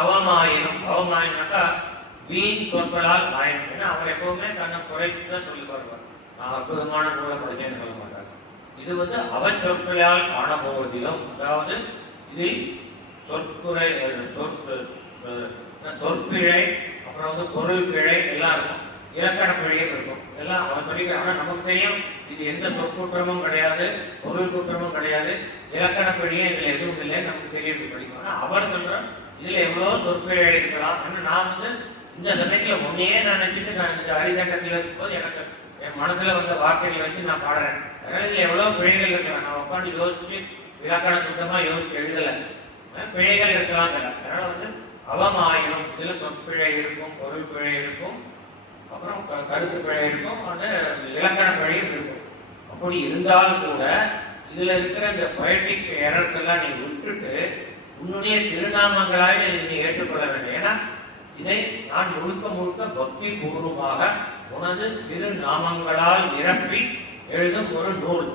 அவமாயினாக்கா வீண் சொற்களால் ஆயினும். ஏன்னா அவர் எப்பவுமே தன்னை குறைத்து தான் சொல்லி வருவார். நான் அற்புதமான நூலை படித்தேன்னு சொல்ல மாட்டார். இது வந்து அவன் சொற்களால் காணப்போவதிலும், அதாவது இதில் சொற்பிழை அப்புறம் வந்து பொருள் பிழை எல்லாம் இருக்கும், இலக்கண பிழையும் இருக்கும். எல்லாம் அவன் சொல்லிக்கிறான். ஆனால் நமக்கு தெரியும் இது எந்த சொற்குற்றமும் கிடையாது, பொருள் குற்றமும் கிடையாது, இலக்கண பிழையும் இதில் எதுவும் இல்லை, நமக்கு தெரியாது படிக்கும். ஆனால் அவர் சொல்கிறார் இதில் எவ்வளோ சொற்பிழை இருக்கலாம். ஆனால் நான் வந்து இந்த சமயத்தில் முன்னையே நான் நினச்சிட்டு நான் இந்த அரிதட்டத்தில் இருக்கும்போது எனக்கு என் மனதில் வந்த வார்த்தைகளை வச்சு நான் பாடுறேன். அதனால் இதில் எவ்வளோ பிழைகள் இருக்கலாம். நான் உட்காந்து யோசிச்சு இலக்கண சுத்தமாக யோசிச்சு எழுதலை, பிழைகள் இருக்கலாம். அதனால் வந்து அவமாயினும் இதில் சொற்பிழை இருக்கும், பொருள் பிழை இருக்கும், அப்புறம் கருத்து பிழை இருக்கும், அந்த இலக்கண பிழையும் இருக்கும். அப்படி இருந்தாலும் கூட இதில் இருக்கிற இந்த பொயட்டிக் எரர்ஸெல்லாம் நீ விட்டுட்டு உன்னுடைய திருநாமங்களாக நீ ஏற்றுக்கொள்ள வேண்டும். ஏன்னா இதை நான் முழுக்க பக்தி பூர்வமாக உனது திருநாமங்களால் நிரப்பி எழுதும் ஒரு நூல்.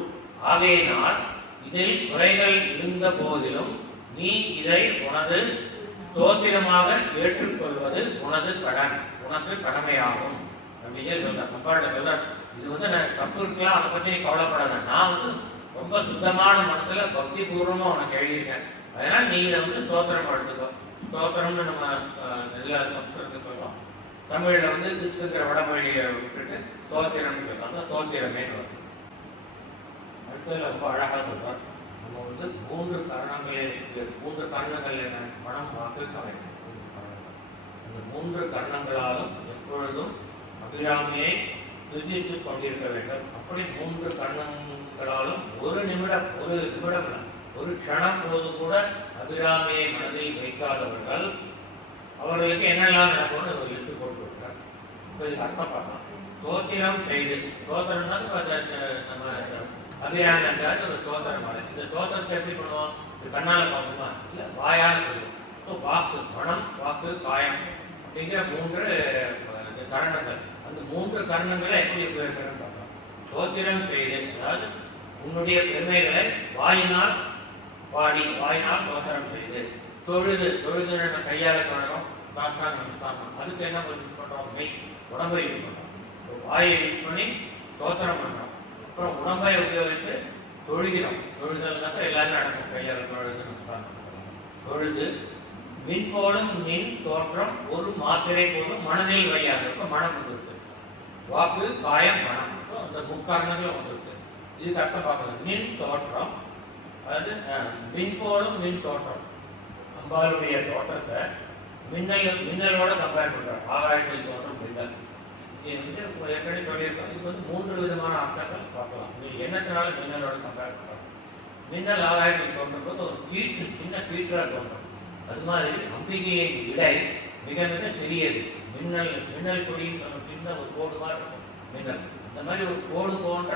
ஆகையினால் இதில் குறைகள் இருந்த போதிலும் நீ இதை உனது ஸ்தோத்திரமாக ஏற்றுக்கொள்வது உனது உனக்கு கடமையாகும் அப்படின்னு சொல்ற. இது வந்து நான் தப்பு இருக்கலாம், அதை பற்றி நீ கவலைப்படாத. நான் வந்து ரொம்ப சுத்தமான மனசுல பக்தி பூர்வமா உனக்கு எழுதியிருக்கேன். அதனால நீ இதை வந்து ஸ்தோத்திரம் எடுத்துக்கோ. ஸ்தோத்திரம்னு நம்ம எல்லா சம்ஸ்கிருதத்துக்கு சொல்லுவோம். தமிழ்ல வந்து கிறிஸ்துங்கிற வடமொழியை விட்டுட்டு ஸ்தோத்திரம்னு சொல்லுவாங்க. ஸ்தோத்திரமே வருது. அடுத்ததுல ரொம்ப அழகா சொல்றார். நம்ம வந்து மூன்று கரணங்கள் என்ன? மனம், வாக்கு, கலை. இந்த மூன்று கரணங்களாலும் எப்பொழுதும் அபிராமியை துதித்துக் கொண்டிருக்க வேண்டும். அப்படி மூன்று கரணங்களாலும் ஒரு நிமிடம் ஒரு க்ஷணம் போது கூட அபிராமியை மனதில் வைக்காதவர்கள் அவர்களுக்கு என்னெல்லாம் நடக்கும்னு ஒரு லிஸ்ட் போட்டு கொடுக்குறாங்க. இப்போ இதுக்கு அர்த்தம் பார்க்கலாம். ஸ்தோத்திரம் செய்து, ஸ்தோத்திரம்னா நம்ம அபிராமி என்றால் ஒரு ஸ்தோத்திரம் மாதிரி. இந்த ஸ்தோத்திரத்தை எப்படி பண்ணுவோம்? இது கண்ணால் பார்க்கணுமா? இல்லை, வாயால் சொல்லுவோம். ஸோ வாக்கு, மனம், வாக்கு, காயம் அப்படிங்கிற மூன்று கரணங்கள். அந்த மூன்று கரணங்களை எப்படி உபயோகிக்கிறோன்னு பார்க்கலாம். ஸ்தோத்திரம் செய்து, அதாவது உன்னுடைய பெருமைகளை வாயினால் பாடி, வாயினால் ஸ்தோத்திரம் செய்து, தொழுது, தொழுது கையால் காணணும், சாஸ்தாங்க நமஸ்காரம். அதுக்கு என்ன பண்ணுறோம்? மெய் உடம்பை யூஸ் பண்ணுறோம். வாயை யூஸ் பண்ணி ஸ்தோத்திரம் பண்ணுறோம். அப்புறம் உடம்பை உபயோகித்து தொழுகிறோம். தொழுதல்னாக்கா எல்லாரும் நடக்கும். கையால் தொழுது நமஸ்காரம் பண்ணுறோம். தொழுது மின் போலும் மின் தோற்றம் ஒரு மாத்திரை போலும் மனதில் வழியாக இருக்கும். மனம் வந்துருக்கு. வாக்கு, காயம், மனம், அந்த முக்காரணங்களும் வந்துருக்கு. இதுக்கு அர்த்தம் பார்க்கணும். மின் தோற்றம், அதாவது மின் போலும் மின் தோற்றம், அம்பாளுடைய தோற்றத்தை மின்னலோட கம்பேர் பண்ணுறாங்க. ஆகாயத்தில் தோற்றம் மின்னல். இது வந்து ஏற்கனவே சொல்லியிருக்கோம். இது வந்து 3 விதமான அர்த்தங்கள் பார்க்கலாம். எண்ணத்தினால மின்னலோட கம்பேர் பண்ணுறாங்க. மின்னல் ஆகாயத்தில் தோன்றும் போது ஒரு கீற்று, சின்ன கீற்றாக தோன்றும். அது மாதிரி அம்பிகையின் இடை மிக மிக சிறியது. மின்னல் கொடின்னு சொல்ல சின்ன ஒரு கோடு மாதிரி இருக்கும் மின்னல். இந்த மாதிரி ஒரு கோடு போன்ற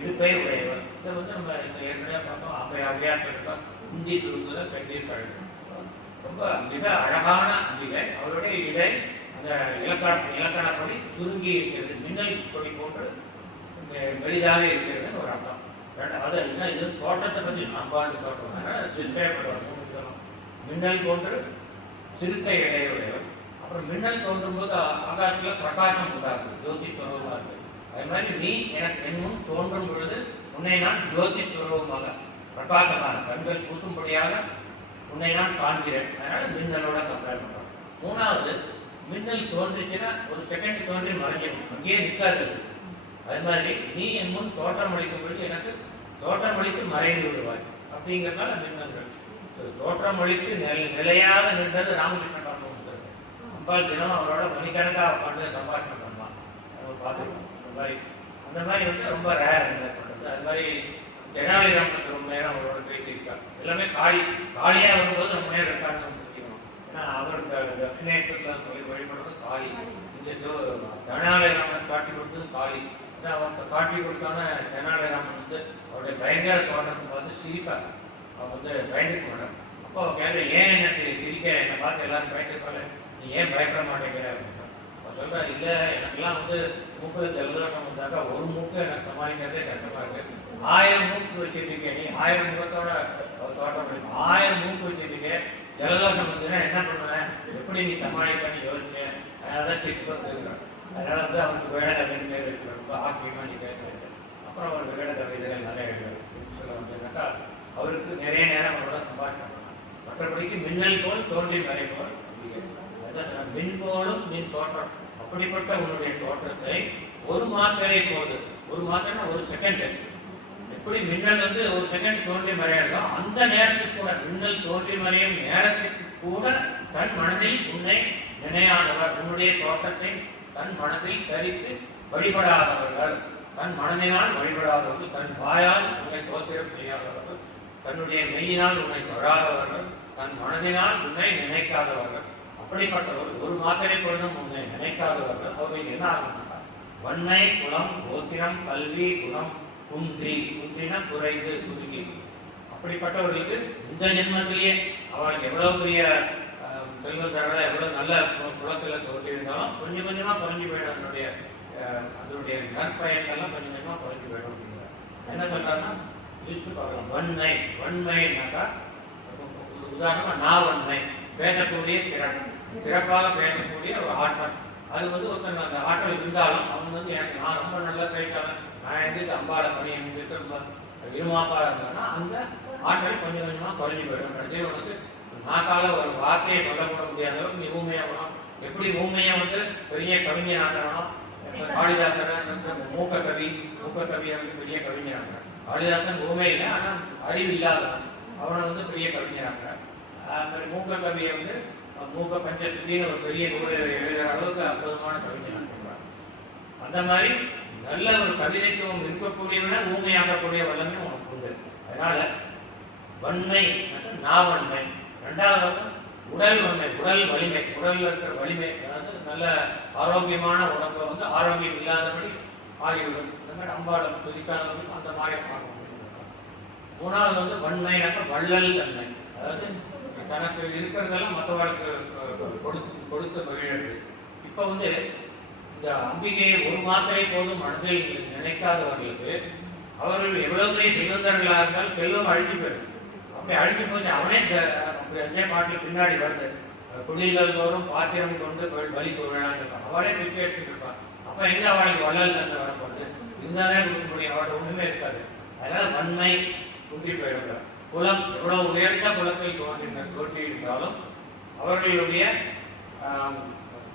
இடுப்பை உடையவர். இதை வந்து நம்ம ஏற்கனவே பார்த்தோம். அவ்வையாற்றெடுத்தோம். இந்தி துருங்குதல் கட்டீர் கழகம். ரொம்ப மிக அழகான அம்பிகை. அவருடைய இடை அந்த இலக்கணப்படி சுருங்கி இருக்கிறது. மின்னல் கொடி போன்று பெரிதாக இருக்கிறதுன்னு ஒரு அர்த்தம். அது என்ன, இது தோட்டத்தை பற்றி அம்பாண்டு தோட்டம் திருப்பேற்படுவாங்க. மின்னல் போன்று சிறுத்தை இடையுடையவர். அப்புறம் மின்னல் தோன்றும் போது ஆகாசத்தில் பிரகாசம் உண்டாகுது, ஜோதி ஸ்வரூபமாக இருக்கு. அது மாதிரி நீ எனக்கு என் முன் தோன்றும் பொழுது உன்னை நான் ஜோதி ஸ்வரூபமாக பிரகாசமாக கண்கள் பூசும்படியாக உன்னை நான் காண்கிறேன். அதனால மின்னலோட கம்பேர் பண்ணுறோம். 3வது, மின்னல் தோன்றிச்சுன்னா ஒரு செகண்ட் தோன்றி மறைஞ்சிடும், அங்கேயே நிற்காது. அது மாதிரி நீ என் முன் தோற்றம் அளிக்கும் பொழுது எனக்கு தோற்றம் அளித்து மறைந்து விடுவாய். அப்படிங்கிறதுனால மின்னல்கள் தோற்றம் அளித்து நிலையாக நின்றது ராமகிருஷ்ண பரமஹம்சர். அம்பாள் தினம் அவரோட மணிக்கணக்காக உட்காந்து சம்பாஷணம் பண்ணலாம், பார்த்துருக்கோம். அந்த மாதிரி வந்து ரொம்ப ரேர் பண்ணுறது. அது மாதிரி தெனாலி ராமனுக்கு ரொம்ப நேரம் அவரோட பேசியிருக்காங்க. எல்லாமே காளியாக வரும்போது ரொம்ப நேரம் இருக்கான்னு தெரிஞ்சுக்கணும். ஏன்னா அவருக்கு தட்சிணேஸ்வரத்தில் சொல்லி வழிபடுறது காளி. இந்த தெனாலி ராமனுக்கு காட்சி கொடுத்தது காளி. அவருக்கு காட்சி கொடுத்தான தெனாலி ராமன் வந்து அவருடைய பயங்கர தோட்டத்தை பார்த்து சிரிப்பார். அவன் வந்து பயந்துக்க மாட்டான். அப்போ அவன் கேட்க, ஏன் எனக்கு சிரிக்க, என்னை பார்த்து எல்லாரும் பயந்துப்பாங்க, நீ ஏன் பயப்பட மாட்டேங்கிற அப்படின்னா அவன் சொல்கிறா, இல்லை எனக்கெல்லாம் வந்து மூக்கு ஜலதோஷம் வந்தாக்கா ஒரு மூக்கு எனக்கு சமாளிக்கிறதே கஷ்டமாக இருக்குது. 1000 மூக்கு வச்சுருக்கேன், நீ 1000 முகத்தோட தோட்டம் 1000 மூக்கு வச்சுருக்கேன், ஜலதோஷம் வந்துன்னா என்ன பண்ணுவேன், எப்படி நீ சமாளிப்பேன்னு யோசிச்சேன். அதனால தான் சிரிப்பு வந்துருக்கான். அதனால வந்து அவனுக்கு வேலை அப்படின்னு பேர் இருக்கு. ரொம்ப ஆக்கியமாக நீ பேசுறேன். அப்புறம் அவர் வேலை கவிதைகள் நிறைய சொல்ல வந்ததுனாக்கா அவருக்கு நிறைய நேரம் அவரோட சம்பாதிக்கணும். மற்றபடிக்கு மின்னல் போல் தோன்றி மறை போல் மின் போலும் மின் தோற்றம். அப்படிப்பட்ட உன்னுடைய தோற்றத்தை ஒரு மாத்திரை போது, ஒரு மாத்திரைனா ஒரு செகண்ட், எப்படி மின்னல் வந்து ஒரு செகண்ட் தோன்றி மறையாதோ அந்த நேரத்துக்கு கூட, மின்னல் தோன்றி மறையும் நேரத்துக்கு கூட தன் மனதில் உன்னை நினையாதவர், உன்னுடைய தோற்றத்தை தன் மனதில் தரித்து வழிபடாதவர்கள், தன் மனதினால் வழிபடாதவர்கள், தன் வாயால் உன்னை தோத்திரம் செய்யாதவர்கள், தன்னுடைய மெய்யினால் உன்னை தொழாதவர்கள், தன் மனதினால் உன்னை நினைக்காதவர்கள். அப்படிப்பட்டவர்கள் ஒரு மாத்திரை பொழுதும் உன்னை நினைக்காதவர்கள். அவர்கள் என்ன ஆகும்னா வன்மை, குலம், கோத்திரம், கல்வி, குணம் குன்றினா குறைந்து குறுகி. அப்படிப்பட்டவர்களுக்கு இந்த ஜென்மத்திலேயே அவளுக்கு எவ்வளவு பெரிய செல்வம் தரல, எவ்வளவு நல்ல குலத்தில் தோன்றியிருந்தாலும் கொஞ்சம் கொஞ்சமா குறைஞ்சி போயிடும். அதனுடைய நற்பயன்கள்லாம் கொஞ்சம் கொஞ்சமா குறைஞ்சி போயிடும் அப்படிங்கிறார். என்ன சொல்றாருன்னா லிஸ்ட் பார்க்கலாம். வன்மைனாக்கா உதாரணமா நாவன்மை, பேசக்கூடிய திறன், சிறப்பாக பேசக்கூடிய ஒரு ஆற்றல். அது வந்து ஒருத்தன் அந்த ஆற்றல் இருந்தாலும் அவன் வந்து எனக்கு நான் ரொம்ப நல்லா பேசாமல் நான் எங்களுக்கு அம்பாட பணி எங்களுக்கு ரொம்ப இருமாப்பா இருந்தான்னா அந்த ஆற்றல் கொஞ்சம் கொஞ்சமா குறைஞ்சி போயிடும். கடைசியில் உனக்கு நாக்கால ஒரு வார்த்தையை சொல்லக்கூட முடியாத அளவுக்கு நீ ஊமையாகணும். எப்படி ஊமையை வந்து பெரிய கவிஞர் ஆகிறணும். காளிதாசன் மூக்க கவி வந்து பெரிய கவிஞர் ஆகிறான். காளிதாசன் ஊமை இல்லை, ஆனால் அறிவு இல்லாதவன், அவனை வந்து பெரிய கவிஞர் ஆகிறான். மூக்க கவியை வந்து மூக்க பஞ்சத்தின்னு ஒரு பெரிய நூலை எழுதுகிற அளவுக்கு அற்புதமான கவிஞர் சொல்றாங்க. அந்த மாதிரி நல்ல ஒரு கவிதைத்துவம் இருக்கக்கூடியவன ஊமையாகக்கூடிய வல்லமை உனக்கு உண்டு. அதனால வன்மை, நாவன்மை. 2வது உடல் வன்மை, உடல் வலிமை, உடல்ல இருக்கிற வலிமை, அதாவது நல்ல ஆரோக்கியமான உடம்பை வந்து ஆரோக்கியம் இல்லாதபடி ஆகிவிடும். இந்த மாதிரி அம்பாடம் துதிக்காதவர்களுக்கு அந்த மாதிரி பார்க்க முடியும். 3வது வந்து வன்மைனாக்க வள்ளல் தன்மை, அதாவது தனக்கு இருக்கிறதெல்லாம் மற்றவர்களுக்கு கொடுத்து மகிழது. இப்போ வந்து இந்த அம்பிகையை ஒரு மாத்திரை போதும் மனதில் நினைக்காதவர்களுக்கு அவர்கள் எவ்வளவு பெரிய செல்வந்தர்களாக இருந்தாலும் செல்வம் அழிஞ்சு போயிடும். அப்படி அழிஞ்சு போச்சு அவனே அதே பாட்டில் பின்னாடி வருது, குடில்கள் தோறும் பாத்திரம் கொண்டு பலி கொள்ளான்னு இருப்பான். அவளே பிச்சை எடுத்துட்டு இருப்பான். அப்ப எங்க அவளுக்கு வள்ளல் தன்னை வரப்போகுது? இருந்தாலே கொடுக்க முடியும், அவளோட ஒண்ணுமே இருக்காது. அதனால வன்மை குந்தி போயிடுறார். குலம் எவ்வளவு உயர்ந்த குலத்தில் தோன்றியிருந்தாலும் அவர்களுடைய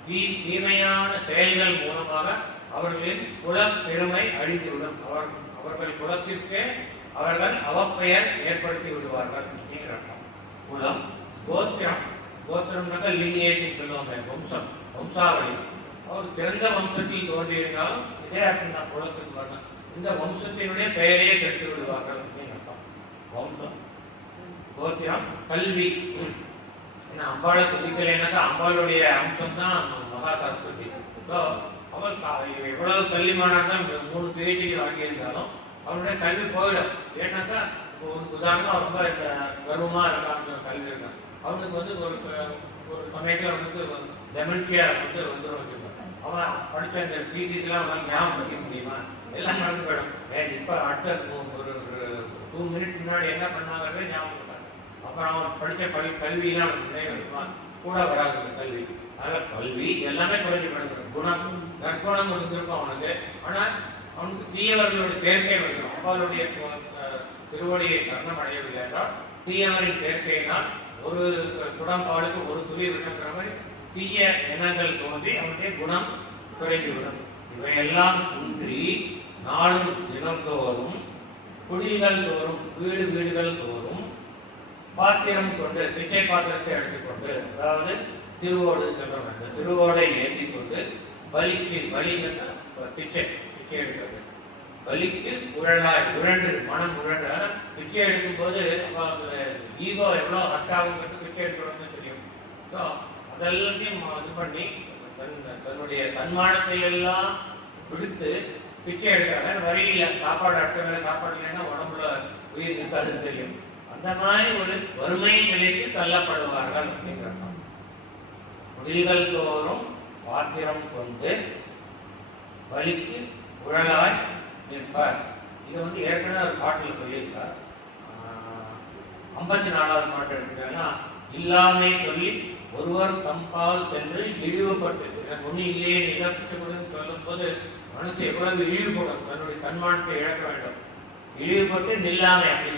தீமையான செயல்கள் மூலமாக அவர்களின் குலம் பெருமை அழிந்துவிடும். அவர்கள் குலத்திற்கே அவர்கள் அவப்பெயர் ஏற்படுத்தி விடுவார்கள். குலம் கோத்திரம், கோத்திரம்னாக்க லினியேஜ் சொல்லுவாங்க, வம்சம், வம்சாவளி. அவர் சிறந்த வம்சத்தில் தோன்றியிருந்தாலும் இதே அர்த்தம் தான் குலத்துக்கு வரணும். இந்த வம்சத்தினுடைய பெயரையே கெடுத்து விடுவார்கள் அப்படின்னு அர்த்தம். வம்சம், கோத்திரம், கல்வி. ஏன்னா அம்பாளை துதிக்கலைன்னாக்கா அம்பாளுடைய அம்சம் தான் மகா சரஸ்வதி. ஸோ அவள் எவ்வளவு கல்விமானாலும் 3 PhD வாங்கியிருந்தாலும் அவனுடைய கல்வி போயிடும். ஏன்னாக்கா ஒரு உதாரணம் ரொம்ப கர்வமாக இருக்காங்க கல்வி இருக்கான், அவனுக்கு வந்து ஒரு சமயத்தில் அவனுக்கு டெமென்ஷியா வந்துடும் வச்சுக்கோங்க. அவன் படித்த இந்த தீசிஸ்லாம் அவனால் ஞாபகம் வைக்க முடியுமா? எல்லாம் நடந்து போயிடும். இப்போ அடுத்த ஒரு 2 மினிட் முன்னாடி என்ன பண்ணாங்கிறதே ஞாபகம் இருக்காங்க. அப்புறம் அவன் படித்த கல்வியெல்லாம் அவனுக்கு நினைவு கூட வராது கல்வி. அதனால் கல்வி எல்லாமே குறைஞ்சி படுகிறது. குணம், நற்குணம் இருந்திருக்கும் அவனுக்கு. ஆனால் அவனுக்கு தீயவர்களுடைய சேர்க்கை வந்துடும். அப்பாவுடைய திருவடியை கர்ணம் அடையவில்லை என்றால் தீயவரின் சேர்க்கையினால் ஒரு குடம்பாளுக்கு ஒரு துளி விஷங்கிற மாதிரி தீய எண்ணங்கள் தோன்றி அவனுடைய குணம் குறைந்துவிடும். இவையெல்லாம் இன்றி நாளும் தினந்தோறும் குடில்கள் தோறும் வீடுகள் தோறும் பாத்திரம் கொண்டு பிச்சை பாத்திரத்தை எடுத்துக்கொண்டு, அதாவது திருவோடு சொல்றாங்க, அந்த திருவோடை ஏற்றி கொண்டு பலிக்கு பிச்சை எடுக்கிறது. பலிக்கு உழண்டு மனம் உழன்ற பிச்சை எடுக்கும் போது ஈகோ எவ்வளோ ஹட்டாகுங்கிறது பிச்சை எடுக்கிறோம்னு தெரியும். ஸோ அதெல்லாத்தையும் இது பண்ணி தன்னுடைய தன்மானத்தை எல்லாம் பிடித்து பிச்சை எடுக்கிறாங்க. வரியில் சாப்பாடு அடுத்த வேலை சாப்பாடு இல்லைன்னா உடம்புல உயிர் இருக்காதுன்னு தெரியும். அந்த மாதிரி ஒரு வறுமை நிலைக்கு தள்ளப்படுவார்கள் அப்படிங்கிறாங்க. குடில்கள் தோறும் பாத்திரம் கொண்டு வலிக்கு உழலாய் நிற்பார். இது வந்து ஏற்கனவே ஒரு பாட்டில் சொல்லியிருக்கார். 54வது பாட்டு எடுத்துட்டா, இல்லாமை சொல்லி ஒருவர் தம்பால் சென்று இழிவுபட்டு, எனக்கு ஒன்றும் இல்லையே நிகழ்ச்சின்னு சொல்லும் போது மனசு எவ்வளவு இழிவுபடும், தன்னுடைய தன்மானத்தை இழக்க வேண்டும். இழிவுபட்டு நில்லாமை, அப்படி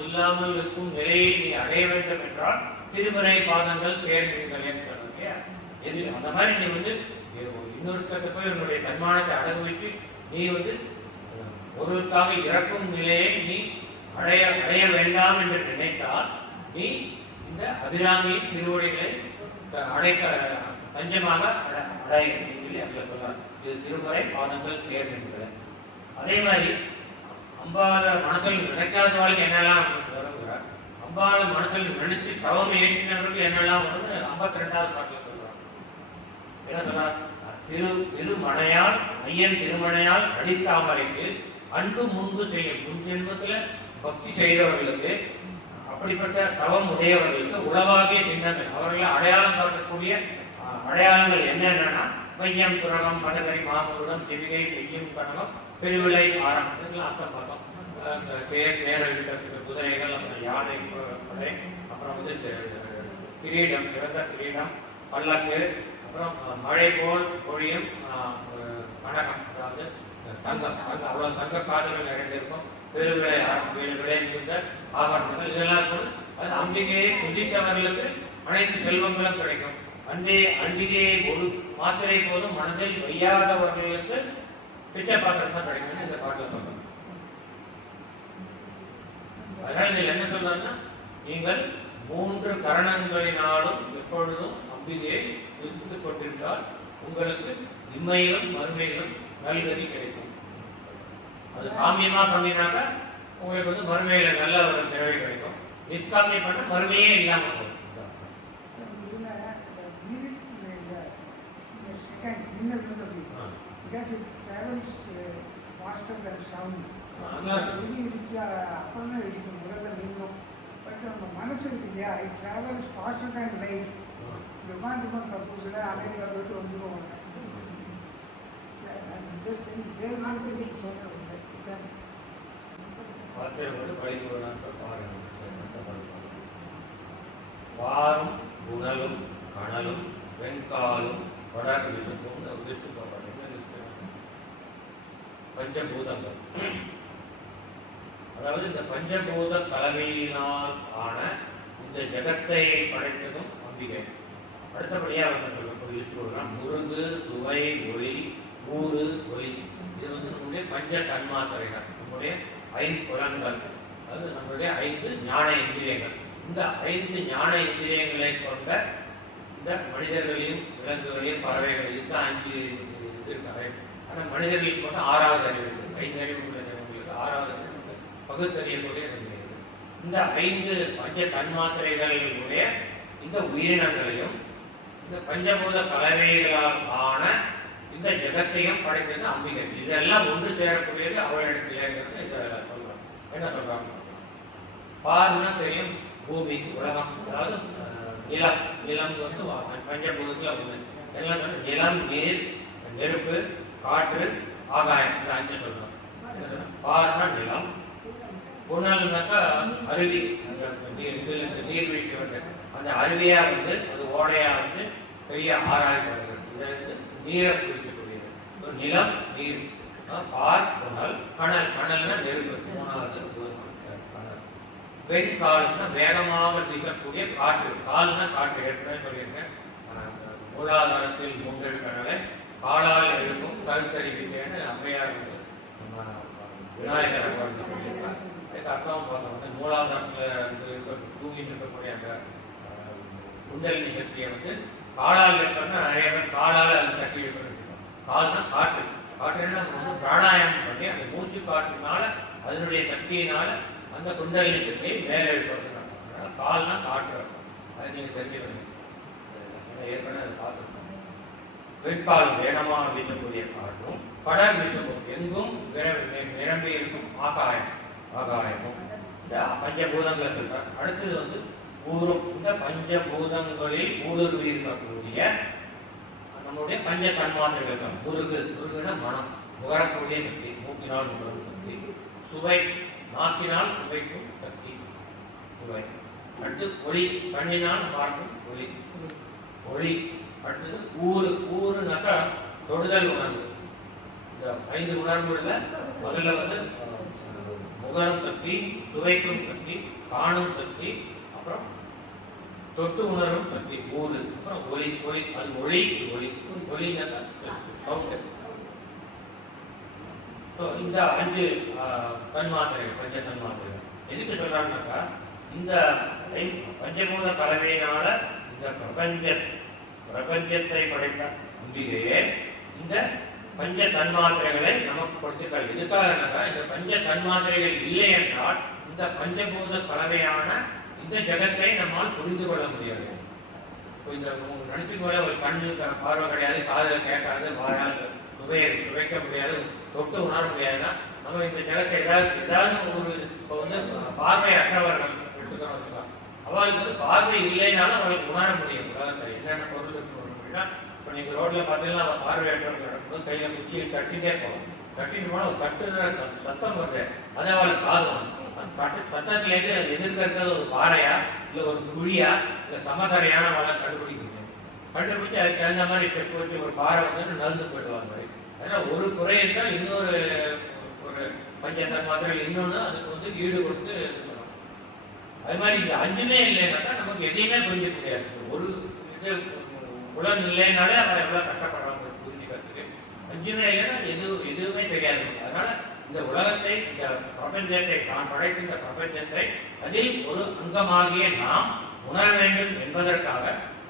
நில்லாமல் இருக்கும் நிலையை நீ அடைய வேண்டும் என்றால் திருமுறை பாதங்கள் சேர்ந்தீர்களே. அந்த மாதிரி நீ வந்து இன்னொருத்த போய் உன்னுடைய தன்மானத்தை அடகு வைத்து நீ வந்து ஒருவருக்காக இறக்கும் நிலையை நீ அடைய வேண்டாம் என்று நினைத்தால் நீ இந்த அபிராமியின் திருவடிகளை தஞ்சமாக அடைய சொல்லி அதில் சொல்றார். இது திருமுறை பாதங்கள் சேர்கின்றன. அதே மாதிரி அம்பாள மனதில் நினைக்காத வாழ்க்கை என்னெல்லாம் வருகிறார், அம்பாள மனதில் நினைச்சு சவம் ஏற்றினவர்கள் என்னெல்லாம் வரும்னு 52வது பாட்டில் சொல்றார். என்ன சொல்றார்? திருமணையால் ஐயன் திருமணையால் அடித்தாமரைக்கு அன்பு முன்பு செய்யும். முன் ஜென்மத்துல பக்தி செய்தவர்களுக்கு, அப்படிப்பட்ட தவம் உடையவர்களுக்கு உளவாகிய சின்னங்கள், அவர்கள் அடையாளம் காட்டக்கூடிய அடையாளங்கள் என்னென்னா மையம், துரகம், மதகரி, மாமுருடம், செவிகை, நெய்யும், கனகம், பெருவிளை, ஆரம், இதெல்லாம் அர்த்தம் பார்த்தோம். தேர், நேரடிக்கிறதுக்கு குதிரைகள், அப்புறம் யானை படை, அப்புறம் வந்து கிரீடம், சிறந்த கிரீடம், பல்லக்கு, அப்புறம் மழை போல் பொழியும் கனகம், அதாவது தங்கம், அவ்வளோ தங்க காதுகள் நிறைந்திருக்கும். பெருவிளை, விளை மிகுந்த ஆபரணங்கள் இதெல்லாம் கூட அது அம்பிகையை புதித்தவர்களுக்கு அனைத்து செல்வங்களும் கிடைக்கும். அம்பிகையை ஒரு மாத்திரை போதும் மனதில் வையாதவர்களுக்கு பிச்சை பாத்திரம் தான் கிடைக்கும் இந்த பாட்டில் சொல்றோம். அதனால இதில் என்ன சொல்றாங்கன்னா, நீங்கள் 3 கரணங்களினாலும் எப்பொழுதும் அம்பிகையை விரும்பிக் கொண்டிருந்தால் உங்களுக்கு இம்மையிலும் மறுமையிலும் நல்கதி கிடைக்கும். அது காமியமா பண்ணினாக்கா உங்களுக்கு வந்து மறுமையில நல்ல ஒரு தேவை கிடைக்கும். நிஷ்காமியம் பண்ண மறுமையே இல்லாம போகும். மனசு இருக்கு இல்லையா, it travels pastor than light. America போயிட்டு வந்துடுவாங்க. பாத்திரம் பழிக்கு வாரும் குணலும் கணலும் வெண்காலும் வடக்கு விசுப்பும் விஷ்ணு பஞ்சபூதங்கள். அதாவது இந்த பஞ்சபூத கலவையினால் ஆன இந்த ஜெகத்தை படைத்ததும் அம்பிகை. அடுத்தபடியாக வந்து முருகு சுவை ஒளி ஊறு ஒளி. இது வந்து நம்முடைய பஞ்ச தன்மாத்திரைகள், நம்முடைய 5 புலன்கள், அதாவது நம்முடைய 5 ஞான இந்திரியங்கள். இந்த 5 ஞான இந்திரியங்களை கொண்ட இந்த மனிதர்களையும் விலங்குகளையும் பறவைகளையும் தான் 5 இது இருக்காங்க. ஆனால் மனிதர்களுக்கு வந்து 6வது அறிவு இருக்குது. 5 அறிவு உள்ளவங்களுக்கு 6வது அறிவு பகுத்தறியக்கூடிய அறிவு. இந்த 5 பஞ்ச தன்மாத்திரைகளுடைய இந்த உயிரினங்களையும் இந்த பஞ்சபூத கலவைகளால் ஆன இந்த ஜெகத்தையும் படைத்தது அம்பிகை. இதெல்லாம் ஒன்று சேரக்கூடியது அவளிடத்திலே இதை சொல்றோம். என்ன சொல்றாங்க? பாருன்னா தெரியும், பூமி உலகம், அதாவது நிலம். நிலம் வந்து பஞ்சபூதத்தில் ஒன்று. எல்லாம் நிலம், நீர், நெருப்பு, காற்று, ஆகாயம், இந்த 5 சொல்றோம். பாருன்னா நிலம். புனல்னாக்கா அருவி, அந்த நீர்வீழ்ச்சி வந்து அந்த அருவியா வந்து அது ஓடையா வந்து பெரிய ஆறாய் வருகிறது. இதை நீரை குறிக்கக்கூடியது. நிலம், நீர். பார், புனல், கணல். கணல்னா நெருப்பு. 3வது கணல். வெண்கால்னா வேகமாக வீசக்கூடிய காற்று. கால்னா காற்று. ஏற்கனவே சொல்லியிருக்கேன், மூலாதாரத்தில் 3 கணலை காலால் இருக்கும் கருத்தறிவிக்கேன்னு அம்மையார் விநாயகர் சொல்லியிருக்கார். அதுக்கு அர்த்தம் பார்த்தோம்னா மூலாதாரத்தில் தூங்கிட்டு இருக்கக்கூடிய அந்த குண்டலினி சக்தியை வந்து காலால் இருக்கணும்னா நிறைய பேர் காலால் அது தட்டி இருக்கணும். கால்னா காற்று. காற்றுன்னா வந்து பிராணாயாமம் பண்ணி அந்த மூச்சு காற்றுனால அதனுடைய சக்தியினால அந்த குண்டலினி சக்தியை மேலே எடுத்துருக்காங்க. அதனால கால்னா காற்று இருக்கும். அதை நீங்கள் தெரிஞ்சுக்கணும். ஏற்கனவே அதை பார்த்துருக்கோம். வெண்கால் வேகமாக வீசக்கூடிய காற்றும், படர் வீசும் எங்கும் நிரம்பி இருக்கும் ஆகாயம். ஆகாயமும் இந்த பஞ்சபூதங்களை சொல்றார். அடுத்தது வந்து ஊரும். இந்த பஞ்சபூதங்களில் ஊடுருவி இருக்கக்கூடிய நம்முடைய பஞ்ச தன்மாத்திரைகள். முருகு. முருகுன மனம், முகரக்கூடிய சக்தி. மூக்கினால் முகரும் சக்தி. சுவை, நாக்கினால் சுவைக்கும் சக்தி சுவை. அடுத்து ஒளி, கண்ணினால் பார்க்கும் ஒளி ஒளி. அடுத்தது ஊறு. ஊறுனாக்கா தொடுதல் உணர்வு. இந்த 5 உணர்வுல முதல்ல வந்து முகரும் சக்தி, சுவைக்கும் சக்தி, காணும் சக்தி, அப்புறம் தொட்டு உணரும் சக்தி ஊறு, அப்புறம் ஒளி. ஒளி அது ஒளி. ஒளி ஒளினாக்கா சவுண்ட். இந்த 5 தன்மாத்திரைகள் பஞ்ச தன்மாத்திரைகள் எதுக்கு சொல்றாங்கனாக்கா, இந்த பஞ்சபூத கலவையினால இந்த பிரபஞ்சத்தை படைத்த அம்பிகையே இந்த பஞ்ச தன்மாத்திரைகளை நமக்கு கொடுத்திருக்காள். எதுக்காக? இந்த பஞ்ச தன்மாத்திரைகள் இல்லை என்றால் இந்த பஞ்சபூத கலவையான இந்த ஜெகத்தை நம்மால் புரிந்து கொள்ள முடியாது. இந்த நினைச்சுக்கு போல ஒரு கண்ணு பார்வை கிடையாது, காதில் கேட்காது, வாயால் சுவைக்க முடியாது, தொட்டு உணர முடியாதுன்னா நம்ம இந்த ஜெகத்தை ஏதாவது ஒரு இப்போ வந்து பார்வை அற்றவர்கள் எடுத்துக்கிறோம். அவளுக்கு வந்து பார்வை இல்லைனாலும் அவளுக்கு உணர முடியும். உலகத்தை என்னென்ன பொருள் அப்படின்னா, இப்போ நீங்கள் ரோட்டில் பார்த்தீங்கன்னா அவள் பார்வையற்றவர்கள் நடக்கும்போது கையில் குச்சியை தட்டிகிட்டே போகும். தட்டிட்டு போனால் ஒரு தட்டுற சத்தம் வருது, அதை அவளுக்கு காதும். அந்த தட்டு சத்தத்துலேருந்து எதிர்க்கிறது ஒரு பாறையா இல்லை ஒரு குழியா இல்லை சமதரையான அவளை கண்டுபிடிக்க முடியும். கண்டுபிடிச்சி அதுக்கு தகுந்த மாதிரி ஸ்டெப் வச்சு ஒரு பாறை வந்து நடந்து போயிடுவாங்க. அதனால் ஒரு குறை இருந்தால் இன்னொரு ஒரு பஞ்சத்தன் மாத்திரைகள் இன்னொன்று அதுக்கு வந்து ஈடு கொடுத்து இருக்கணும். அது மாதிரி இந்த 5மே இல்லைன்னாக்கா நமக்கு எதையுமே புரிஞ்சிக்க முடியாது. ஒரு இது புலன் இல்லைனாலே அவன் எவ்வளோ கஷ்டப்படுறாங்க புரிஞ்சுக்கிறதுக்கு. 5மே இல்லைன்னா எதுவுமே தெரியாது. அதனால இந்த உலகத்தை, இந்த பிரபஞ்சத்தை, தான் படைத்த இந்த பிரபஞ்சத்தை அதில் ஒரு அங்கமாகிய நாம் உணர வேண்டும் என்பதற்காக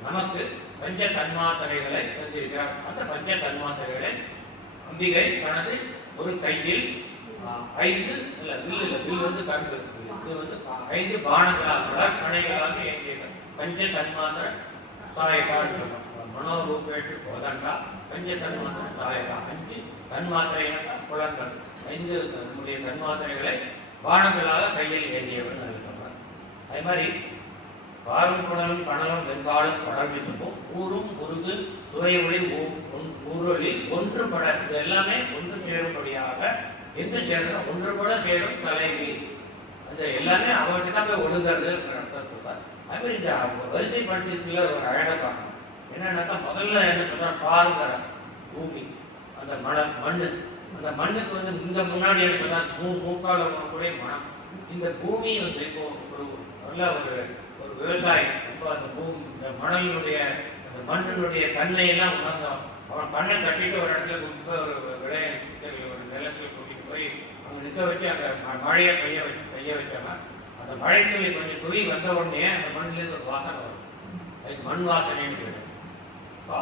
நமக்கு பஞ்ச தன்மாத்திரைகளை தந்திருக்கிறார். அந்த பஞ்ச தன்மாத்திரைகளை அம்பிகை தனது ஒரு கையில் 5 இல்லை வில் வந்து கண்டு இது வந்து 5 பானங்களாக வளர்கணைகளாக இயங்கியது. பஞ்ச தன்மாத்திர சாயகா மனோரூபேற்று போதண்டா பஞ்ச தன்மாத்திர சாயகா. 5 தன்மாத்திரைகள் புலன்கள். 5 நம்முடைய தன்மாத்திரைகளை பானங்களாக கையில் ஏந்தியவர் சொல்றார். அதே மாதிரி பாரும் குணலும் கணலும் வெங்காலும் படர் வீசும் ஊரும் உருகு சுவை ஒளி ஊரொளி ஒன்றுபட, இது எல்லாமே ஒன்று சேரும்படியாக எந்த சேரும் ஒன்றுபட சேரும் தலைவி, அந்த எல்லாமே அவங்ககிட்ட தான் போய் ஒழுங்கிறது கொடுப்பார். அதுமாதிரி இந்த வரிசைப்படுத்தியதுல ஒரு அழகாக பார்க்கணும். என்னன்னாக்கா முதல்ல என்ன சொல்றான், பாருங்கிற பூமி, அந்த மண்ணு, அந்த மண்ணுக்கு வந்து இந்த முன்னாடி என்ன சொன்னா மூக்கால கூட மனம். இந்த பூமி வந்து இப்போ ஒரு நல்ல ஒரு விவசாயம் ரொம்ப அந்த இந்த மணலினுடைய அந்த மண்ணினுடைய தன்மையெல்லாம் உணர்ந்தோம். அவன் பண்ணை கட்டிட்டு ஒரு இடத்துல கொடுத்து ஒரு ஒரு நிலத்தில் கூட்டிட்டு போய் அவங்க நிற்க வச்சு அங்கே மழையை பெய்ய வச்சாங்க. அந்த மழை துளி கொஞ்சம் துளி வந்த உடனே அந்த மண்ணிலேருந்து ஒரு வாசனை வரும், அதுக்கு மண் வாசனைன்னு சொல்லிட்டு.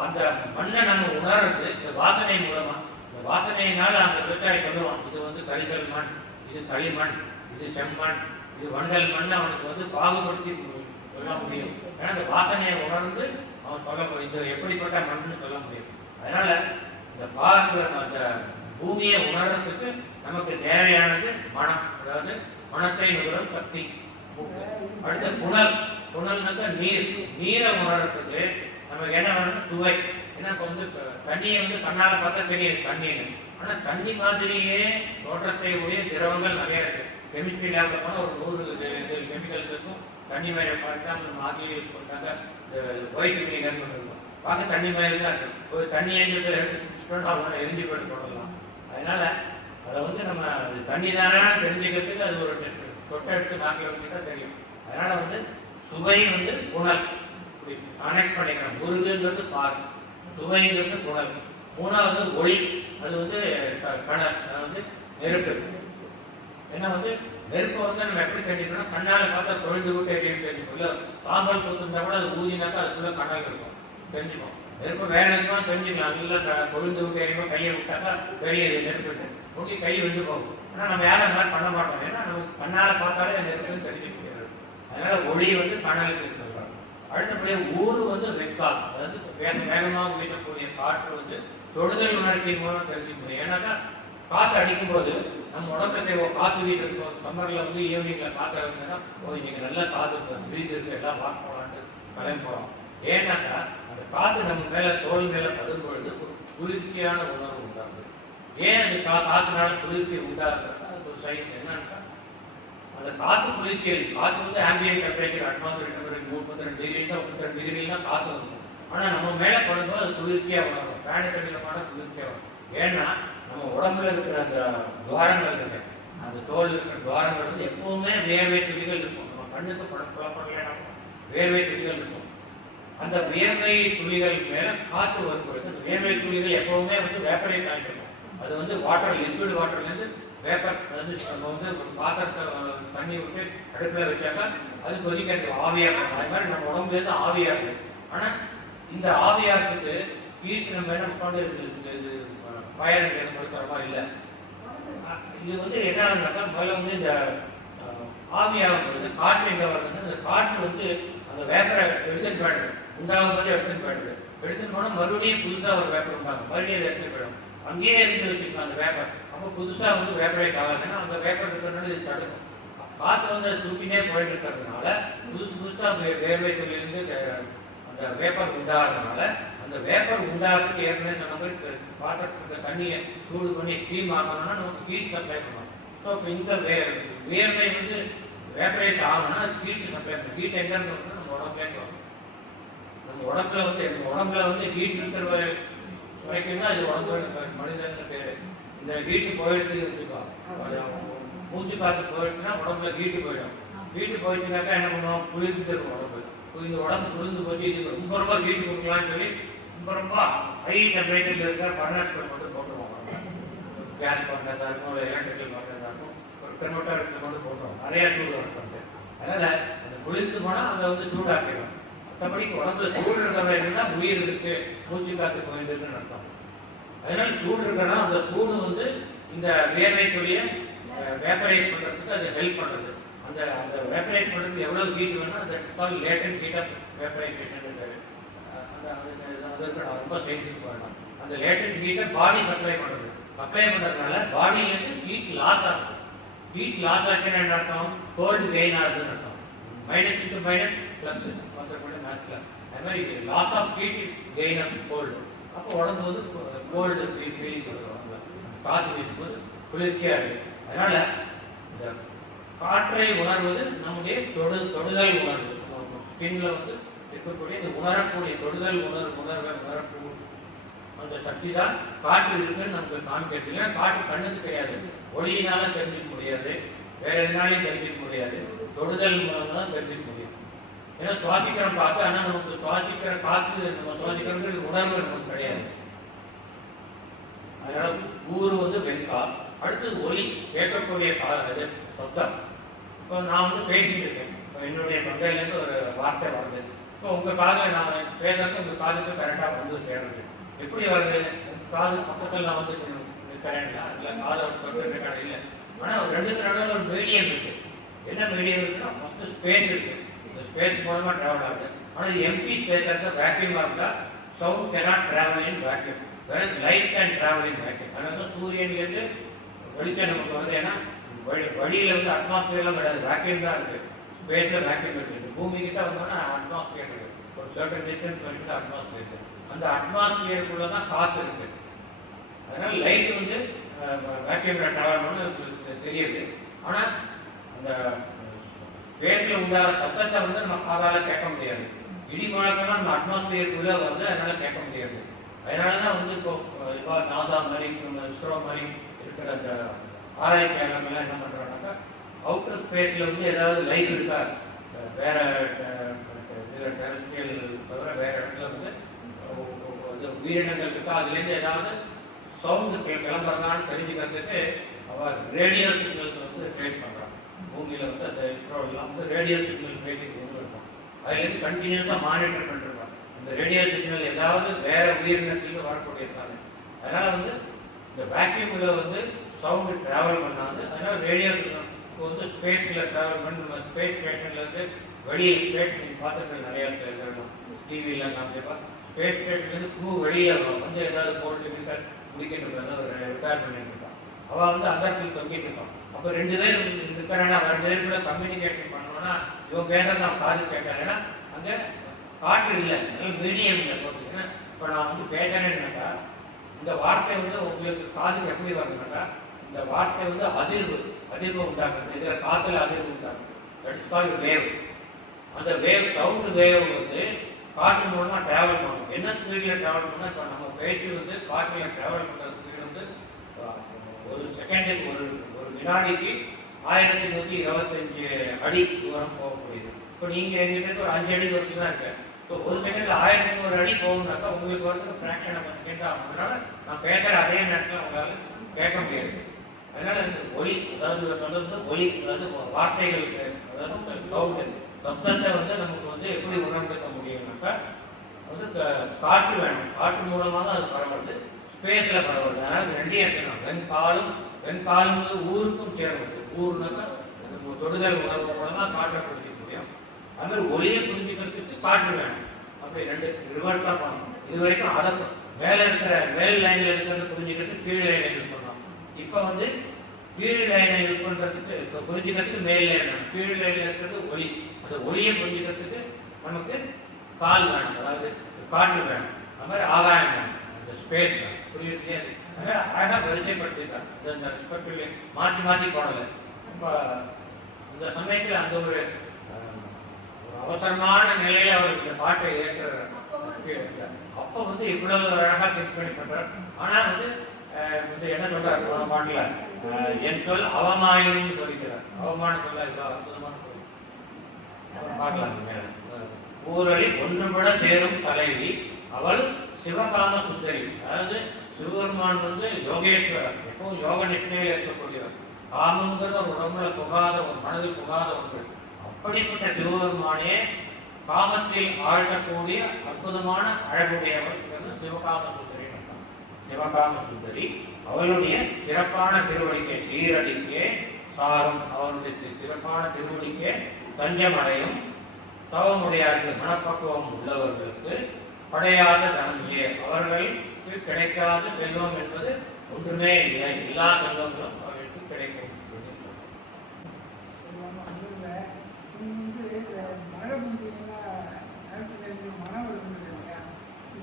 அந்த மண்ணை நம்ம உணர்றது இந்த வாசனை மூலமா, இந்த வாசனையினால அந்த விவசாயி சொல்லுவான், இது வந்து கரிசல் மண், இது களிமண், இது செம்மண், இது வண்டல் மண். அவனுக்கு வந்து பாகுபடுத்தி சொல்ல முடியும். ஏன்னா அந்த வாசனையை உணர்ந்து அவன் சொல்ல முடியும், இது எப்படிப்பட்ட மண்ணுன்னு சொல்ல முடியும். அதனால இந்த பாருங்கிற அந்த பூமியை உணர்றதுக்கு நமக்கு தேவையானது மனம், அதாவது மனத்தை நுகரும் சக்தி. அடுத்த புனல், புனல்னாக்கா நீர், நீரை உணர்றதுக்கு நமக்கு என்ன வேணும், சுவை. ஏன்னா இப்போ வந்து தண்ணியை வந்து கண்ணால் பார்த்தா தெரியும் தண்ணின்னு, ஆனால் தண்ணி மாதிரியே தோற்றத்தை உடைய திரவங்கள் நிறைய இருக்கு. கெமிஸ்ட்ரி லேபில் போனால் ஒரு 100 கெமிக்கல்ஸ் இருக்கும். தண்ணி மேலே பார்த்தா மாதிரி போட்டாங்க, இந்த ஒயிட் வினிகர்னு இருக்கும், பார்க்க தண்ணி மாதிரி தான் இருக்கும். ஒரு தண்ணி எங்கிட்ட எடுத்து அவங்க எரிஞ்சு போட்டு போடலாம். அதனால அதை வந்து நம்ம தண்ணி தானே தெரிஞ்சுக்கிறதுக்கு அது ஒரு சொட்டை எடுத்து நாக்கில் வச்சுட்டா தெரியும். அதனால வந்து சுவை வந்து புனல், இப்படி கனெக்ட் பண்ணிக்கிறோம். முருகுங்கிறது பாரு, சுவைங்கிறது புனல். மூணாவது ஒளி, அது வந்து கணல், அது வந்து நெருப்பு. ஏன்னா வந்து நெருப்பை வந்து நம்ம எப்படி தெரிஞ்சுக்கணும், கண்ணால் பார்த்தா தொழில் விட்டு எப்படின்னு தெரிஞ்சுக்கணும். இல்லை சாம்பல் கொடுத்துருந்தா கூட அது ஊதினாக்கா அதுக்குள்ள கண்ணல் இருக்கும், தெரிஞ்சுக்கணும். நெருப்பு வேற எதுவும் தெரிஞ்சுக்கலாம். நல்லா கொழுந்து விட்டு எரியுமோ கையை விட்டாக்கா தெரியாது நெருப்பு, முட்டி கை விட்டு போகும். ஆனால் நம்ம யாரும் அந்த மாதிரி பண்ண மாட்டோம், ஏன்னா நமக்கு கண்ணால் பார்த்தாலே நெருப்புன்னு தெரிஞ்சுக்க முடியாது. அதனால ஒளி வந்து கண்ணலுக்கு சொல்றாங்க. அடுத்தபடியே ஊர் வந்து வெக்கால், அதாவது வேகமாக வீசக்கூடிய காற்று வந்து தொடுதல் உணர்ச்சி மூலம் தெரிஞ்சுக்க முடியும். ஏன்னாக்கா காற்று அடிக்கும்போது நம்ம உடம்புல காற்று வீட்டு சம்மரில் வந்து ஈவினிங்ல காற்று இருந்ததுன்னா இன்னைக்கு நல்லா காற்று வீடு இருக்கு, எல்லாம் பார்க்க போகலான்ட்டு கிளம்பி போகிறோம். ஏன்னாக்கா அந்த காற்று நம்ம மேலே தோல் மேலே படும் பொழுது ஒரு குளிர்ச்சியான உணர்வு உண்டாகுது. ஏன் அந்த காற்றுனால குளிர்ச்சி உண்டாகுது, அதுக்கு ஒரு சயின்ஸ் என்னன்னா, அந்த காற்று குளிர்ச்சி, காற்று வந்து ambient temperature atmosphere temperature 32 degree 32 டிகிரிலாம் காற்று இருக்கும். ஆனால் நம்ம மேலே படும்போது அது குளிர்ச்சியாக உணரும், ஃபேனு தண்ணியில் போனால் குளிர்ச்சியாக வரும். ஏன்னா நம்ம உடம்புல இருக்கிற அந்த துவாரங்கள் இருக்கு, அந்த தோல் இருக்கிற துவாரங்கள் வந்து எப்பவுமே வேர்வை துளிகள் இருக்கும். நம்ம கண்ணுக்கு புலப்படலைன்னா வேர்வை துளிகள் இருக்கும். அந்த வேர்வை துளிகள் மேல காற்று வரும்பொழுது அந்த வேர்வை துளிகள் எப்பவுமே வந்து வேப்பரைட் ஆகிட்டு இருக்கும். அது வந்து வாட்டர், லிக்விட் வாட்டர்லேருந்து வேப்பர், அதாவது நம்ம வந்து ஒரு பாத்திரத்தை தண்ணி விட்டு அடுப்பில் வச்சாக்கா அது கொதிக்கிறது, ஆவியாகும். அது மாதிரி நம்ம உடம்புலேருந்து ஆவியாகுது. ஆனால் இந்த ஆவியாகிறதுக்கு ஹீட் நம்ம என்ன உட்காந்து இது ஃபயர் கொடுக்குறமா இல்லை. இது வந்து என்னன்னாக்கா முதல்ல வந்து இந்த ஆவியாகும் பொழுது காற்று எங்கே வருதுன்னா, அந்த காற்று வந்து அந்த வேப்பரை எடுத்துட்டு போயிடுது, உண்டாகும் போது எடுத்துட்டு போயிடுது. எடுத்துட்டு போனால் மறுபடியும் புதுசாக ஒரு வேப்பர் உண்டாகும், மறுபடியும் அதை எடுத்துட்டு போயிடும். அங்கேயே இருந்து வச்சுருக்கோம் அந்த வேப்பர். அப்போ புதுசாக வந்து வேப்பரேட் ஆகாதுன்னா அந்த வேப்பர் இருக்கிறதுனால இது தடுக்கும். காற்று வந்து அது தூக்கினே போயிட்டு இருக்கிறதுனால புதுசாக வேர்வை துளியிலிருந்து அந்த வேப்பர் உண்டாகிறதுனால அந்த வேப்பர் உண்டாகிறதுக்கு ஏற்கனவே நம்ம பாத்திரத்துக்கு தண்ணியை சூடு பண்ணி ஸ்டீம் ஆகணும்னா நமக்கு ஹீட் சப்ளை பண்ணணும். ஸோ இப்போ இந்த வேர்வை வந்து வேப்பரேட் ஆகணும்னா ஹீட் சப்ளை பண்ணணும். ஹீட் எங்கேருந்து வந்து நம்ம உடம்புலேருந்து வரும். நம்ம உடம்புல வந்து ஹீட் இருக்கிற வரைக்கும் தான் இது உடம்பு மனிதனுக்கு பேர். இந்த ஹீட்டு போயிடுச்சு வச்சுக்கோ, மூச்சு காற்று போயிடுச்சுன்னா உடம்புல ஹீட்டு போயிடும். ஹீட்டு போயிடுச்சுனாக்கா என்ன பண்ணுவோம், குளிர்ந்து இருக்கும் உடம்பு. இந்த உடம்பு குளிர்ந்து போச்சு, இது ரொம்ப ஹீட்டு கொடுக்கலாம்னு சொல்லி ரொம்ப ஹை டெம்பரேச்சரில் இருக்கிற பர்னர்ஸ் மட்டும் போட்டுருவோம். கேஸ் பர்னஸாக இருக்கும், ஒரு எலக்ட்ரிக்கல் பர்னஸாக இருக்கும், ஒரு கன்வெர்ட்டர் மட்டும் போட்டுருவோம், நிறையா சூடு வரும். அதனால் அந்த குளிர்ந்து போனால் அதை வந்து சூடாக்கிடும். மற்றபடி உடம்புல சூடு இருக்கிற வரைக்கும் தான் உயிர் இருக்கு, மூச்சு காற்று போயிருக்குன்னு அர்த்தம். அதனால சூடு இருக்கிறனா அந்த சூடு வந்து இந்த வேர்வை துளியை வேப்பரைஸ் பண்ணுறதுக்கு அது ஹெல்ப் பண்ணுறது. அந்த வேப்பரைஸ் பண்ணுறதுக்கு எவ்வளோ ஹீட் வேணும், அந்த கால் லேட்டன்ட் ஹீட் ஆஃப் வேப்பரைசேஷன். அதுக்கு நான் ரொம்ப சென்சிட்டிவ் பண்ணணும். அந்த லேட்டன்ட் ஹீட்டை பாடி சப்ளை பண்ணுறதுனால பாடியிலேருந்து ஹீட் லாஸ் ஆகும். ஹீட் லாஸ் ஆச்சுன்னா என்ன அர்த்தம், கோல்டு கெயின் ஆகுதுன்னு அர்த்தம். -into ப்ளஸ் மற்றபடி மேட்ச்சில் அது மாதிரி loss of heat gain of cold. அப்போ உடம்பு வந்து கோல்டு ஃபீலிங் கொடுக்குறோம், காற்று வீசும்போது குளிர்ச்சியாக இருக்குது. அதனால் இந்த காற்றை உணர்வது நம்முடைய தொடுதல் உணர்வு. ஸ்கின்ல வந்து இருக்கக்கூடிய இந்த உணரக்கூடிய தொடுதல் உணரக்கூடிய அந்த சக்தி தான் காற்று இருக்குன்னு நமக்கு காமிக்கிறது. ஏன்னா காற்று கண்ணுக்கு தெரியாது, ஒளியினால தெரிஞ்சிக்க முடியாது, வேற எதுனாலையும் தெரிஞ்சிக்க முடியாது, தொடுதல் மூலம் தான் தெரிஞ்சிக்க முடியும். ஏன்னா சுவாசிக்கிறோம் காற்று, ஆனால் நமக்கு சுவாசிக்கிற காற்று நம்ம சுவாசிக்கிறது உணர்வு நமக்கு கிடையாது. அதனால ஊறு வந்து வெண்கால். அடுத்தது ஒலி, கேட்கக்கூடிய இது சப்தம். இப்போ நான் வந்து பேசிட்டு இருக்கேன், இப்போ என்னுடைய தொண்டையிலேருந்து ஒரு வார்த்தை வருது, இப்போ உங்கள் காதில் நான் பேசுறது உங்கள் காதுக்கு கரெக்டாக வந்து சேர்றது. எப்படி வருது? காது பக்கத்தில் நான் வந்து கரெக்டா இல்லை, காதை தொட்டு ரெக்கார்டு இல்லை. ஆனால் ரெண்டுக்கு நடுவில் ஒரு மீடியம் இருக்கு. என்ன மீடியம் இருக்குன்னா ஃபஸ்ட்டு ஸ்பேஸ் இருக்கு, இந்த ஸ்பேஸ் மூலமாக ட்ராவல் ஆகுது. ஆனால் இது எம்டி ஸ்பேஸ் இருந்தால் வேக்யூமாக இருந்தால் sound cannot travel in vacuum, whereas light can travel in vacuum. அதனால சூரியன்லேருந்து வெளிச்சம் நமக்கு வருது. ஏன்னா வழியில் வந்து அட்மாஸ்பியர்லாம் கிடையாது, வேக்யூம் தான் இருக்குது. ஸ்பேஸில் வேக்யூம் இருக்குது. பூமி கிட்ட வந்தோம்னா அட்மாஸ்பியர் இருக்குது, ஒரு சர்டன் டிஸ்டன்ஸ் வரைக்கும் தான் அட்மாஸ்பியர் இருக்குது. அந்த அட்மாஸ்பியருக்குள்ளே தான் காற்று இருக்குது. அதனால லைட் வந்து வேக்யூமில் ட்ராவல் பண்ண தெரியுது. ஆனால் அந்த ஸ்பேஸில் உண்டான சத்தத்தை வந்து நம்ம காதால் கேட்க முடியாது. இடி முழக்கெல்லாம் நம்ம அட்மாஸ்பியருக்குள்ளே வருது, அதனால கேட்க முடியாது. அதனால தான் வந்து இப்போ நாசா மாதிரி இஸ்ரோ மாதிரி இருக்கிற அந்த ஆராய்ச்சியாளர்கள்லாம் என்ன பண்ணுறாங்கன்னாக்கா அவுட்டர் ஸ்பேஸில் வந்து ஏதாவது லைஃப் இருக்கா, வேற இதில் டெரஸ்ட்ரியல் தவிர வேற இடத்துல வந்து உயிரினங்கள் இருக்கா, அதுலேருந்து ஏதாவது சவுண்டு கிளம்புறதான்னு தெரிஞ்சுக்கிறதுக்கு அவர் ரேடியோ சிக்னல்ஸ் வந்து ட்ரேஸ் பண்ணுறாங்க. பூமியில் வந்து அந்த இஸ்ரோலாம் வந்து ரேடியோ சிக்னல் ட்ரேசிங் கொண்டு இருக்கும். அதுலேருந்து கண்டினியூஸாக மானிட்டர் பண்ணிருப்பாங்க இந்த ரேடியோ சிக்னல் ஏதாவது வேற உயிரினத்துக்கு வரக்கூடியதாங்க. அதனால் வந்து இந்த வேக்யூமில் வந்து சவுண்டு ட்ராவல் பண்ணாது. அதனால் ரேடியோ சிக்னல் வந்து ஸ்பேஸில் ட்ராவல் பண்ணி நம்ம ஸ்பேஸ் ஸ்டேஷன்லேருந்து வெளியே ஸ்பேஸ் நீங்கள் பார்த்துட்டு நிறையா இருக்கும் டிவியில் காமிச்சப்பா ஸ்பேஸ் ஸ்டேஷன்லேருந்து க்ரூ வெளியே வந்து ஏதாவது போட்டு முடிக்கிட்டு ஒரு ரிப்பேர் பண்ணிட்டு இருக்கான். அவள் வந்து அந்த இடத்துல தொங்கிட்டு இருக்கான். அப்போ ரெண்டு பேர் இருக்கிறாங்கன்னா ரெண்டு பேருக்குள்ள கம்யூனிகேஷன் பண்ணோம்னா இவன் பேசுறது நான் காது கேட்டேன். ஏன்னா அங்கே காற்று இல்லை, மீடியம் இல்லை போட்டுங்கன்னா. இப்போ நான் வந்து பேசுறேன்னாக்கா இந்த வார்த்தை வந்து உங்களுக்கு காதுக்கு எப்படி வரணும்னாக்கா இந்த வார்த்தை வந்து அதிர்வு உண்டாக்குறது. இதில் காற்றுல அதிர்வு உண்டாக்குது. That is called wave. அந்த வேவ் சவுண்டு வேவ் வந்து காற்று மூலமாக ட்ராவல் பண்ணும். என்ன ஸ்பீடில் ட்ராவல் பண்ணால் இப்போ நம்ம பேச்சு வந்து காற்றில் ட்ராவல் பண்ணுற ஸ்பீடு வந்து ஒரு செகண்டுக்கு ஒரு வினாடிக்கு 1125 அடி தூரம் போகக்கூடியது. இப்போ நீங்கள் எங்கிட்ட ஒரு 5 அடி தூரத்துக்கு தான் இருக்கேன். இப்போ ஒரு செகண்டில் 1100 அடி போகணுன்னாக்கா உங்களுக்கு வந்து ஃப்ராக்ஷன் ஆஃப் செகண்ட் ஆகும். அதனால நான் பேசுகிற அதே நேரத்தில் உங்களால் கேட்க முடியாது. அதனால் இந்த ஒலி, அதாவது சொல்றது ஒலி, அதாவது வார்த்தைகளுக்கு, அதாவது சவுண்டு சப்தத்தை வந்து நமக்கு வந்து எப்படி உணர்ந்துக்க முடியும்னாக்கா வந்து காற்று வேணும். காற்று மூலமாக தான் அது பரவுது, ஸ்பேஸில் பரவுது. அதனால் ரெண்டையும் எடுத்துக்கணும். வெண்காலும் ஊருக்கும் சேர்வது. ஊர்னாக்கா தொடுதல் உணர்வு மூலமாக காற்றை புரிஞ்சிக்க முடியும். அது மாதிரி ஒளியை புரிஞ்சுக்கிறதுக்கு காற்று வேணும். அப்படி ரெண்டு ரிவர்ஸாக பண்ணணும். இது வரைக்கும் அதை மேலே இருக்கிற மேல் லைனில் இருக்கிறது புரிஞ்சுக்கிறதுக்கு கீழ் லைனை யூஸ் பண்ணோம். இப்போ வந்து கீழ் லைனை யூஸ் பண்ணுறதுக்கு இப்போ புரிஞ்சுக்கிறதுக்கு மேல் லைன் வேணும். கீழ் லைனில் இருக்கிறது ஒளி. அந்த ஒளியை புரிஞ்சுக்கிறதுக்கு நமக்கு கால் வேணும், அதாவது காற்று வேணும். அது மாதிரி ஆகாயம் வேணும், அந்த ஸ்பேஸ் வேணும். புரியுது? அது அழகாக வரிசைப்படுத்திருக்காங்க. அந்த ரெஸ்பெக்டிவ்லி மாற்றி போடலை. இப்போ அந்த சமயத்தில் அந்த ஒரு அவசரமான நிலையில் அவர் இந்த பாட்டை ஏற்றுறாரு. அப்போ வந்து இவ்வளவு அழகாக திங்க் பண்ணி பண்றார். ஆனால் வந்து என்ன சொல்றாரு பாட்டில், என் சொல் அவமானம்னு சொல்லிக்கிறார். அவமானம் சொல்ல இவ்வளோ அற்புதமான சொல்லி பார்க்கலாம். மேல ஊரளி ஒன்றுபட சேரும் தலைவி அவள் சிவகாம சுந்தரி. அதாவது சிவபெருமான் வந்து யோகேஸ்வரர், எப்பவும் யோக நிஷ்டையில் இருக்கக்கூடியவர். காமங்கிறது ஒரு உடம்புல புகாத, ஒரு மனதில் புகாத ஒன்று. அப்படிப்பட்ட சிவபெருமானே காமத்தில் ஆழ்த்தக்கூடிய அற்புதமான அழகுடையவர் சிவகாம சுந்தரி. சிவகாம சுந்தரி அவளுடைய சிறப்பான திருவடிக்கே சீரடிக்கே சாரும், அவருடைய சிறப்பான திருவடிக்கே தஞ்சமடையும் தவமுடையாருக்கு மனப்பக்குவம் உள்ளவர்களுக்கு படையாத தனமில்லை. அவர்களுக்கு கிடைக்காத செல்வம் என்பது ஒன்றுமே இல்லை. எல்லா செல்வங்களும் அவர்களுக்கு கிடைக்கும். மழை முடியும்னா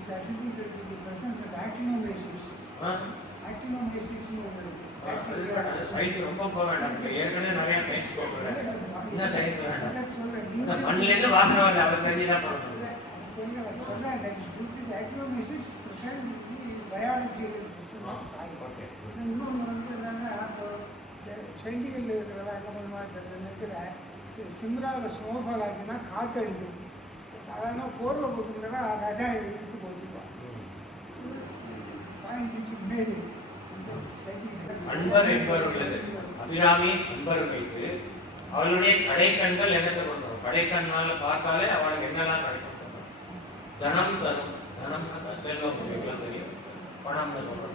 is attributed to the presence of actinomyces. Actinomyces side ரொம்ப போக வேண்டாம். ஏற்கனவே நிறைய சைட் போகிறேன். என்ன சைட் வேண்டாம்? மண்ணிலேருந்து வாசனை வரல, அவர் தெரிஞ்சு தான் பண்ணணும். actinomyces present in the biological system of soil. இன்னொன்று வந்து என்னன்னா, செடிகளில் இருக்கிறதா என்ன பண்ணுவாங்க, சிம்ராவில் ஸ்னோஃபால் ஆச்சுன்னா காற்றடிக்கும். சாதாரண போர்வை போட்டுக்கிறதா அழகாக எடுத்து போட்டுருவாங்க. அன்பர் என்பவர் உள்ளது. அபிராமி அன்பர் வைத்து அவளுடைய கடைக்கண்கள் என்னத்தை கொடுத்தோம்? கடைக்கண்ணால பார்த்தாலே அவளுக்கு என்னெல்லாம் கிடைக்கும்? தனம் தரும். தனம் செல்வம் தெரியும். பணம் தரும்.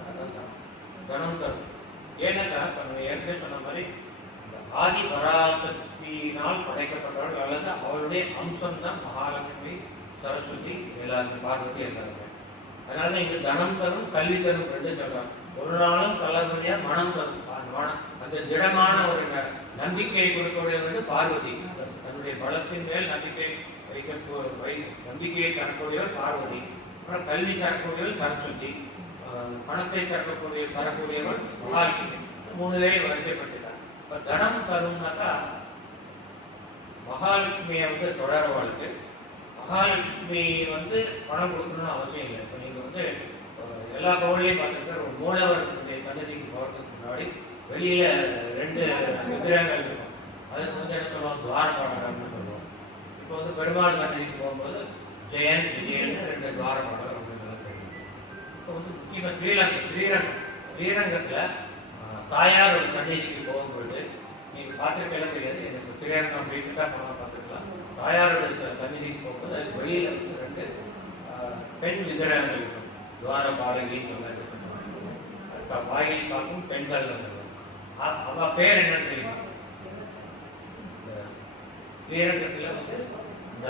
தனம் தரும். ஏனென்றா ஏற்கனவே சொன்ன மாதிரி ஆதி பராசக்தியினால் படைக்கப்பட்டவர்கள் அல்லது அவளுடைய அம்சம் தான் மகாலட்சுமி, சரஸ்வதி, எல்லாரும் பார்வதி எல்லாருமே. அதனால இங்க தனம் தரும், கல்வி தரும் ரெண்டு சொல்றாங்க. ஒரு நாளும் தளர்மையா மனம் தரும். அந்த திடமான ஒரு நம்பிக்கையை கொடுக்கக்கூடியவர் பார்வதி. தன்னுடைய பலத்தின் மேல் நம்பிக்கை நம்பிக்கையை தரக்கூடியவர் பார்வதி. அப்புறம் கல்வி தரக்கூடியவர் சரஸ்வதி. பணத்தை தரக்கூடியவர் மகாலட்சுமி. 3 பேரை வரிசைப்பட்டுட்டார். இப்ப தனம் தரும்னாக்கா மகாலட்சுமியை வந்து தொடரவாளுக்கு மகாலட்சுமி வந்து பணம் கொடுக்கணும்னு அவசியம் இல்லை. இப்போ நீங்க வந்து எல்லா கோவிலையும் பார்த்துட்டு ஒரு மூலவருடைய சன்னதிக்கு போகிறதுக்கு முன்னாடி வெளியில 2 விக்கிரகங்கள் இருக்கும். அதுக்கு வந்து என்ன சொல்லுவாங்க, துவாரபாடகர்னு சொல்லுவாங்க. இப்போ வந்து பெருமாள் சன்னதிக்கு போகும்போது ஜெயன், விஜயன் 2 துவாரபாடகர் அப்படின்னு தெரியும். இப்போ வந்து முக்கியமாக ஸ்ரீரங்கத்தில் தாயார் ஒரு சன்னதிக்கு போகும்பொழுது நீங்கள் பார்த்துருக்கலாம் தெரியாது, எனக்கு ஸ்ரீரங்கம் ரீசெண்டாக போனால் பார்த்துக்கலாம். தாயாரோட சன்னதிக்கு போகும்போது அதுக்கு வெளியில் வந்து 2 பெண் விக்கிரகங்கள் இருக்கும். துவாரபாலகின்னு சொன்னாங்க. வாயில் பார்க்கும் பெண்கள் அவ பேர் என்னன்னு தெரியும். ஸ்ரீரங்கத்தில் வந்து இந்த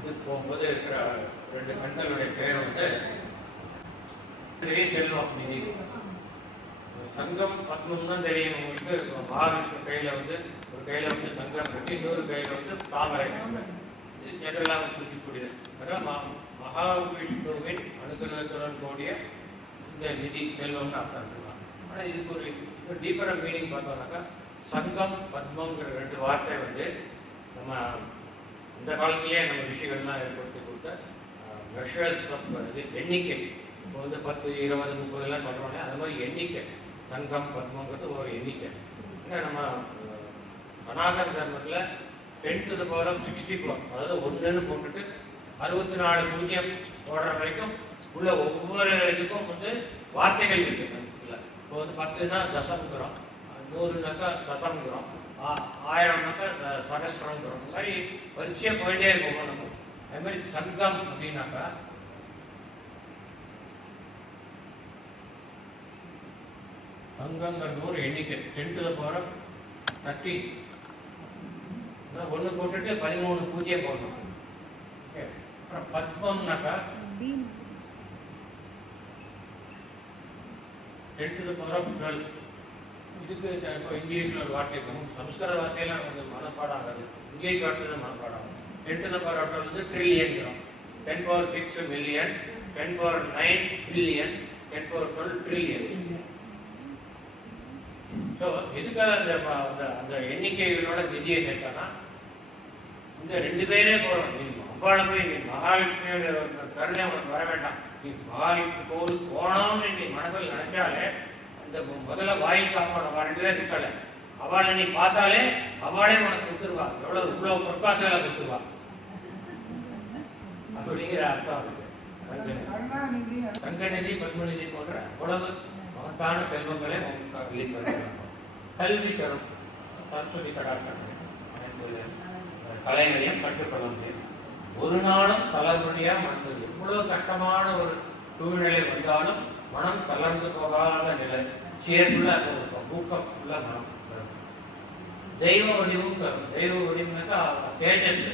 இது போகும்போது இருக்கிற 2 பெண்களுடைய பேர் வந்து செல்வம் நிதி. சங்கம் பத்மம் தான் தெரியும் உங்களுக்கு. மகாவிஷ்ணு கையில் வந்து ஒரு கையில் வந்து சங்கம் கட்டி, இன்னொரு கையில் வந்து தாமரை. இது ஜெனரலாக குறிக்கக்கூடியது. அதான் மகாவிஷ்ணுவின் அனுகிரகத்துடன் கூடிய இந்த நிதி செல்வம்னு அர்த்தம் சொல்லலாம். ஆனால் இதுக்கு ஒரு டீப்பராக மீனிங் பார்த்தோம்னாக்கா சங்கம் பத்மங்கிற 2 வார்த்தை வந்து நம்ம இந்த காலத்திலேயே நம்ம ரிஷிகள்லாம் ஏற்படுத்தி கொடுத்த மெஷர்ஸ் ஆஃப் எண்ணிக்கை. இப்போ வந்து 10, 20, 30 பண்ணுவாங்க. அது மாதிரி எண்ணிக்கை. சங்கம் பத்மங்கிறது ஒரு எண்ணிக்கை. ஏன்னா நம்ம சனாதன தர்மத்தில் 10 to the power of 64, அதாவது 1ன்னு போட்டுட்டு 64 பூஜ்ஜியம் போடுற வரைக்கும் உள்ள ஒவ்வொரு இதுக்கும் வந்து வார்த்தைகள் இருக்கு. இப்போ வந்து 10னா தசம்ங்கிறோம், 100னாக்கா சதம்ங்கிறோம், 1000னாக்கா சகஸ்திரம்ங்கிறோம். இந்த மாதிரி வரிசையாக போயிட்டே இருக்கும் நம்ம. அது மாதிரி சங்கம் அப்படின்னாக்கா சங்கங்கிறது ஒரு எண்ணிக்கை. 10 to the power of 30. 1 போட்டுட்டு 13 பூஜ்ஜியம் போடணும். அப்புறம் பத்மம்னாக்கா 10 to the power of 12. இதுக்கு இப்போ இங்கிலீஷில் ஒரு வார்த்தை இருக்கும். சம்ஸ்கிருத வார்த்தையெல்லாம் வந்து மனப்பாடம் ஆகாது. இங்கிலீஷ் வார்த்தை தான் மனப்பாடம் ஆகும். 10 to the power of 12 வந்து trillion. 10 power 6 million, 10 power 9 billion, 10 power 12 trillion. So எதுக்காக அந்த எண்ணிக்கைகளோட விதியை சேர்த்தானா இந்த 2 பேரே போகிறோம். நீ அம்பாளை போய் நீ மகாலட்சுமியோட கருணை உனக்கு வர வேண்டாம். நீ மகாலட்சுமி கோவில் போனோம்னு நீ மனதில் நினைச்சாலே அந்த முதல்ல வாயில் காப்பான 2 பேர் இருக்கல, அவளை நீ பார்த்தாலே அவளே உனக்கு கொடுத்துருவா. இவ்வளோ பொற்காசால கொடுத்துருவா அப்படிங்கிற அர்த்தம் இருக்கு. சங்கநிதி, பத்மநிதி போன்ற அவ்வளவு மகத்தான செல்வங்களை கல்வி தரும். சரஸ்வதி கடாட்சம் கலைகளையும் கற்றுக்கொள்ள முடியும். ஒரு நாளும் தளர்வழியாக மனது எவ்வளவு கஷ்டமான ஒரு சூழ்நிலை வந்தாலும் மனம் தளர்ந்து போகாத நிலை, சேர்ந்துள்ள ஊக்கமுள்ள மனம். தெய்வ வடிவும் தரும். தெய்வ வடிவுனாக்கா தேஜஸ்.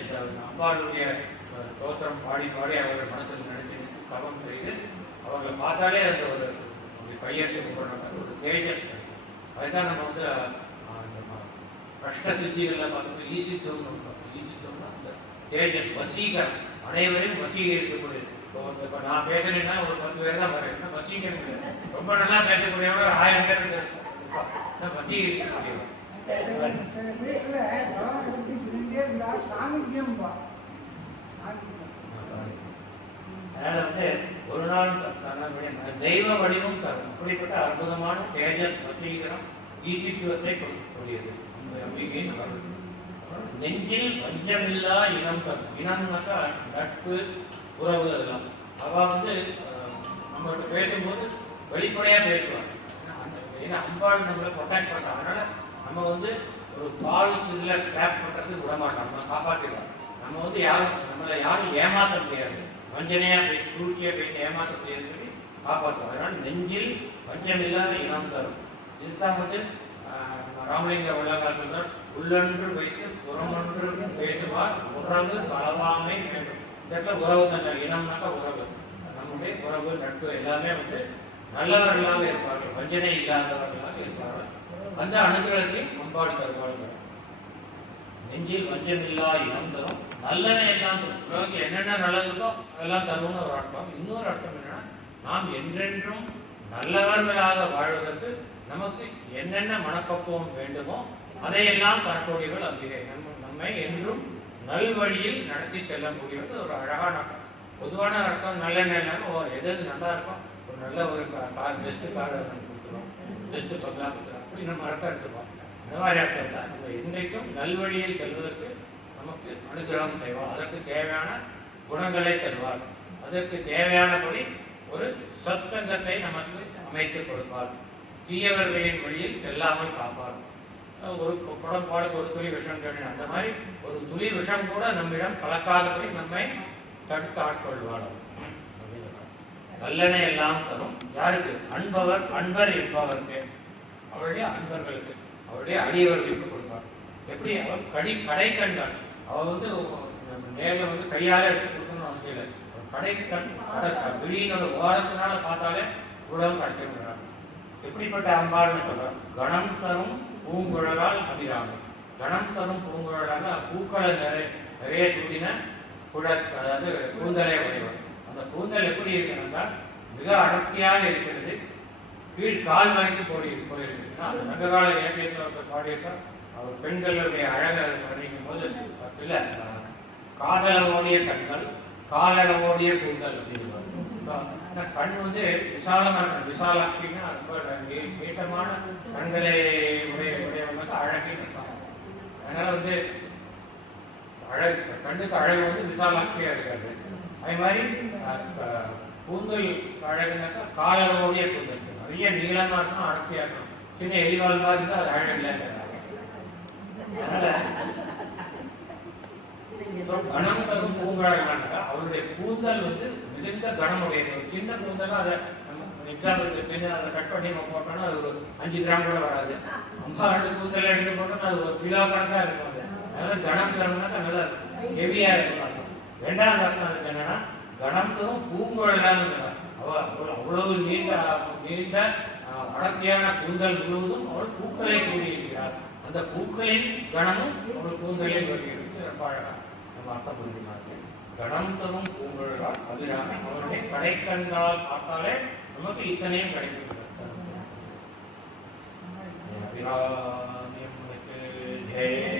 அம்பாளுடைய தோற்றம் பாடி பாடி அவர்கள் மனத்தில் நினைத்து தவம் செய்து அவர்களை பார்த்தாலே அந்த ஒரு கையெழுத்து போடுறாங்க, ஒரு தேஜஸ். அதுதான் நம்ம வந்து கஷ்ட சித்திகளில் பார்த்து ஈசித்தோம்னு ஈசித்தோம்னா அந்த தேஜஸ் வசீகரம். அனைவரையும் வசீகரிக்கக்கூடியது. இப்போ நான் பேசுறேன்னா ஒரு 10 பேர் தான் வரேன், வசீகரிக்க முடியாது. ரொம்ப நல்லா பேசக்கூடியவங்க 1000 பேர் வசீகரிக்கக்கூடியவங்க. சில பேர்ல பகவானை பற்றி சொல்லிட்டே இருந்தா சாநித்தியம் அதனால ஒரு நாள் தெய்வ வடிவம் தரும். அப்படிப்பட்ட அற்புதமான தேஜஸ் வசீகரம் ஈசித்துவத்தை கொடுக்கக்கூடியது. நெஞ்சில் வஞ்சமில்லா இனம் தரும். இனம்னாக்கா நட்பு, உறவு, அதெல்லாம். அவ நம்மகிட்ட பேசும்போது வெளிப்படையா பேசுவாங்க. ஏன்னா அம்பாள் நம்மளை ப்ரொடெக்ட் பண்றாங்க. அதனால நம்ம ஒரு பால் இதில் கிராப் பண்றதுக்கு விட மாட்டோம், நம்ம காப்பாற்றிடுவோம். நம்ம யாரும் ஏமாற்ற முடியாது, வஞ்சனையா பேசி சூழ்ச்சியா பேசி ஏமாற்ற முடியாது சொல்லி காப்பாற்றுவோம். அதனால நெஞ்சில் வஞ்சமில்லாத இனம் தரும். இதுதான் ராமலிங்க உள்ளகாலத்தில் உள்ளொன்று வைத்து புறமொன்று பேசுவார் உறவு பலவாமை வேண்டும். இந்த உறவு தான் இனம்னாக்கா உறவு. நம்முடைய உறவு நட்பு எல்லாமே நல்லவர்களாக இருப்பார்கள், வஞ்சனை இல்லாதவர்களாக இருப்பார்கள். அந்த அனுகிரகத்தையும் அம்பாள் தருவார்கள். நெஞ்சில் வஞ்சமில்லா இனம் தரும், நல்லன எல்லாம் தரும். உலகத்தில் என்னென்ன நல்லது இருக்கோ அதெல்லாம் தரும்னு ஒரு அர்த்தம். இன்னொரு அர்த்தம் என்னன்னா, நாம் என்றென்றும் நல்லவர்களாக வாழ்வதற்கு நமக்கு என்னென்ன மனப்பக்குவம் வேண்டுமோ அதையெல்லாம் தரக்கூடியவர்கள் அம்பிகை. நம்மை என்றும் நல்வழியில் நடத்தி செல்லக்கூடியவர்கள் ஒரு அழகான அர்த்தம். பொதுவான அர்த்தம் நல்லெண்ணெய் எது நல்லா இருக்கும், ஒரு நல்ல ஒரு கார், பெஸ்ட்டு கார் கொடுத்துரும், பெஸ்ட்டு பங்களா கொடுத்துரும், அப்படி நம்ம அர்த்தம் எடுத்துப்போம். இந்த மாதிரி அர்த்தம் தான். நம்ம இன்றைக்கும் நல்வழியில் செல்வதற்கு நமக்கு அனுகிரகம் செய்வோம். அதற்கு தேவையான குணங்களை தருவார். அதற்கு தேவையானபடி ஒரு சத்சங்கத்தை நமக்கு அமைத்து கொடுப்பார். தீயவர்களின் வழியில் செல்லாமல் காப்பார். ஒரு குடம்பாளுக்கு ஒரு துளி விஷம் கேட்டேன், அந்த மாதிரி ஒரு துளி விஷம் கூட நம்மிடம் கலக்காதபடி நம்மை தடுத்து ஆட்கொள்வாள். நல்லெண்ணெய் எல்லாம் தரும். யாருக்கு? அன்பர் என்பவருக்கு, அவளுடைய அன்பர்களுக்கு, அவளுடைய அடியவர்களுக்கு கொடுப்பார். எப்படி? அவள் கடைக்கண்கள். அவள் நேரில் கையால் எடுத்து கொடுக்கணும்னு அவசியம் இல்லை. கடைக்கண் விழியினோட ஓரத்தினால பார்த்தாலே உலகம் கிடைக்கிறாங்க. எப்படிப்பட்ட அம்பாள்னு சொல்றார்? கணம் தரும் பூங்குழலால் அபிராமி. கணம் தரும் பூங்குழலாக பூக்களை நிறைய சூடின அதாவது கூந்தலை உடையவர். அந்த கூந்தல் எப்படி இருக்குன்னா மிக அடர்த்தியாக இருக்கிறது, கீழ் கால் வரைக்கும் போயிருக்குன்னா அந்த சங்ககால இலக்கியத்தில் பாடியிருக்கார். அவர் பெண்களுடைய அழகை வர்ணிக்கும் போது இல்லை, காதளவோடிய கண்கள், காலளவோடிய கூந்தல் அப்படின்னு. கண் விசாலமான விசாலாட்சின்னா ரொம்ப நீட்டமான கண்களை உடையவங்க அழகின்னு இருக்காங்க. அதனால கண்ணுக்கு அழகு விசாலாட்சியா இருக்காது. அதே மாதிரி கூந்தல் அழகுனாக்கா காலளவோடைய கூந்தல் நிறைய நீளமா இருக்கணும், அடர்த்தியா இருக்கணும். சின்ன எலிவால் மாதிரி இருந்தால் அது அழகு இல்லைன்னு. அதனால கணம் தரும் பூங்குழலானாக்கா அவருடைய கூந்தல் மிகுந்த கனமுடையது. ஒரு சின்ன கூந்தல் அதை எக்ஸாம்பிளுக்கு சின்ன அதை கட் பண்ணி நம்ம போட்டோம்னா அது ஒரு 5 கிராம் கூட வராது. 50 கூந்தல் எடுத்து போட்டோம்னா அது ஒரு கிலோ கணக்காக இருக்கும். அதனால கணம் தரும்னாக்கா நல்லா ஹெவியா இருக்கும். ரெண்டாவது அர்த்தம் அதுக்கு என்னன்னா, கணம் தரும் பூங்குழலான்னு அவ்வளவு நீண்ட அடர்த்தியான கூந்தல் முழுவதும் அவள் பூக்களை சூடியிருக்கிறார். அந்த பூக்களின் கணமும் அவள் கூந்தலில் வருகிறது. ரொம்ப அழகா நம்ம அர்த்தம் புரிஞ்சுனாங்க. கணம் தரும் பூங்குழலால் அபிராமி. அவருடைய கடைக்கண்களால் பார்த்தாலே நமக்கு இத்தனையும் கிடைக்கிறது. அபிராமி ஜெய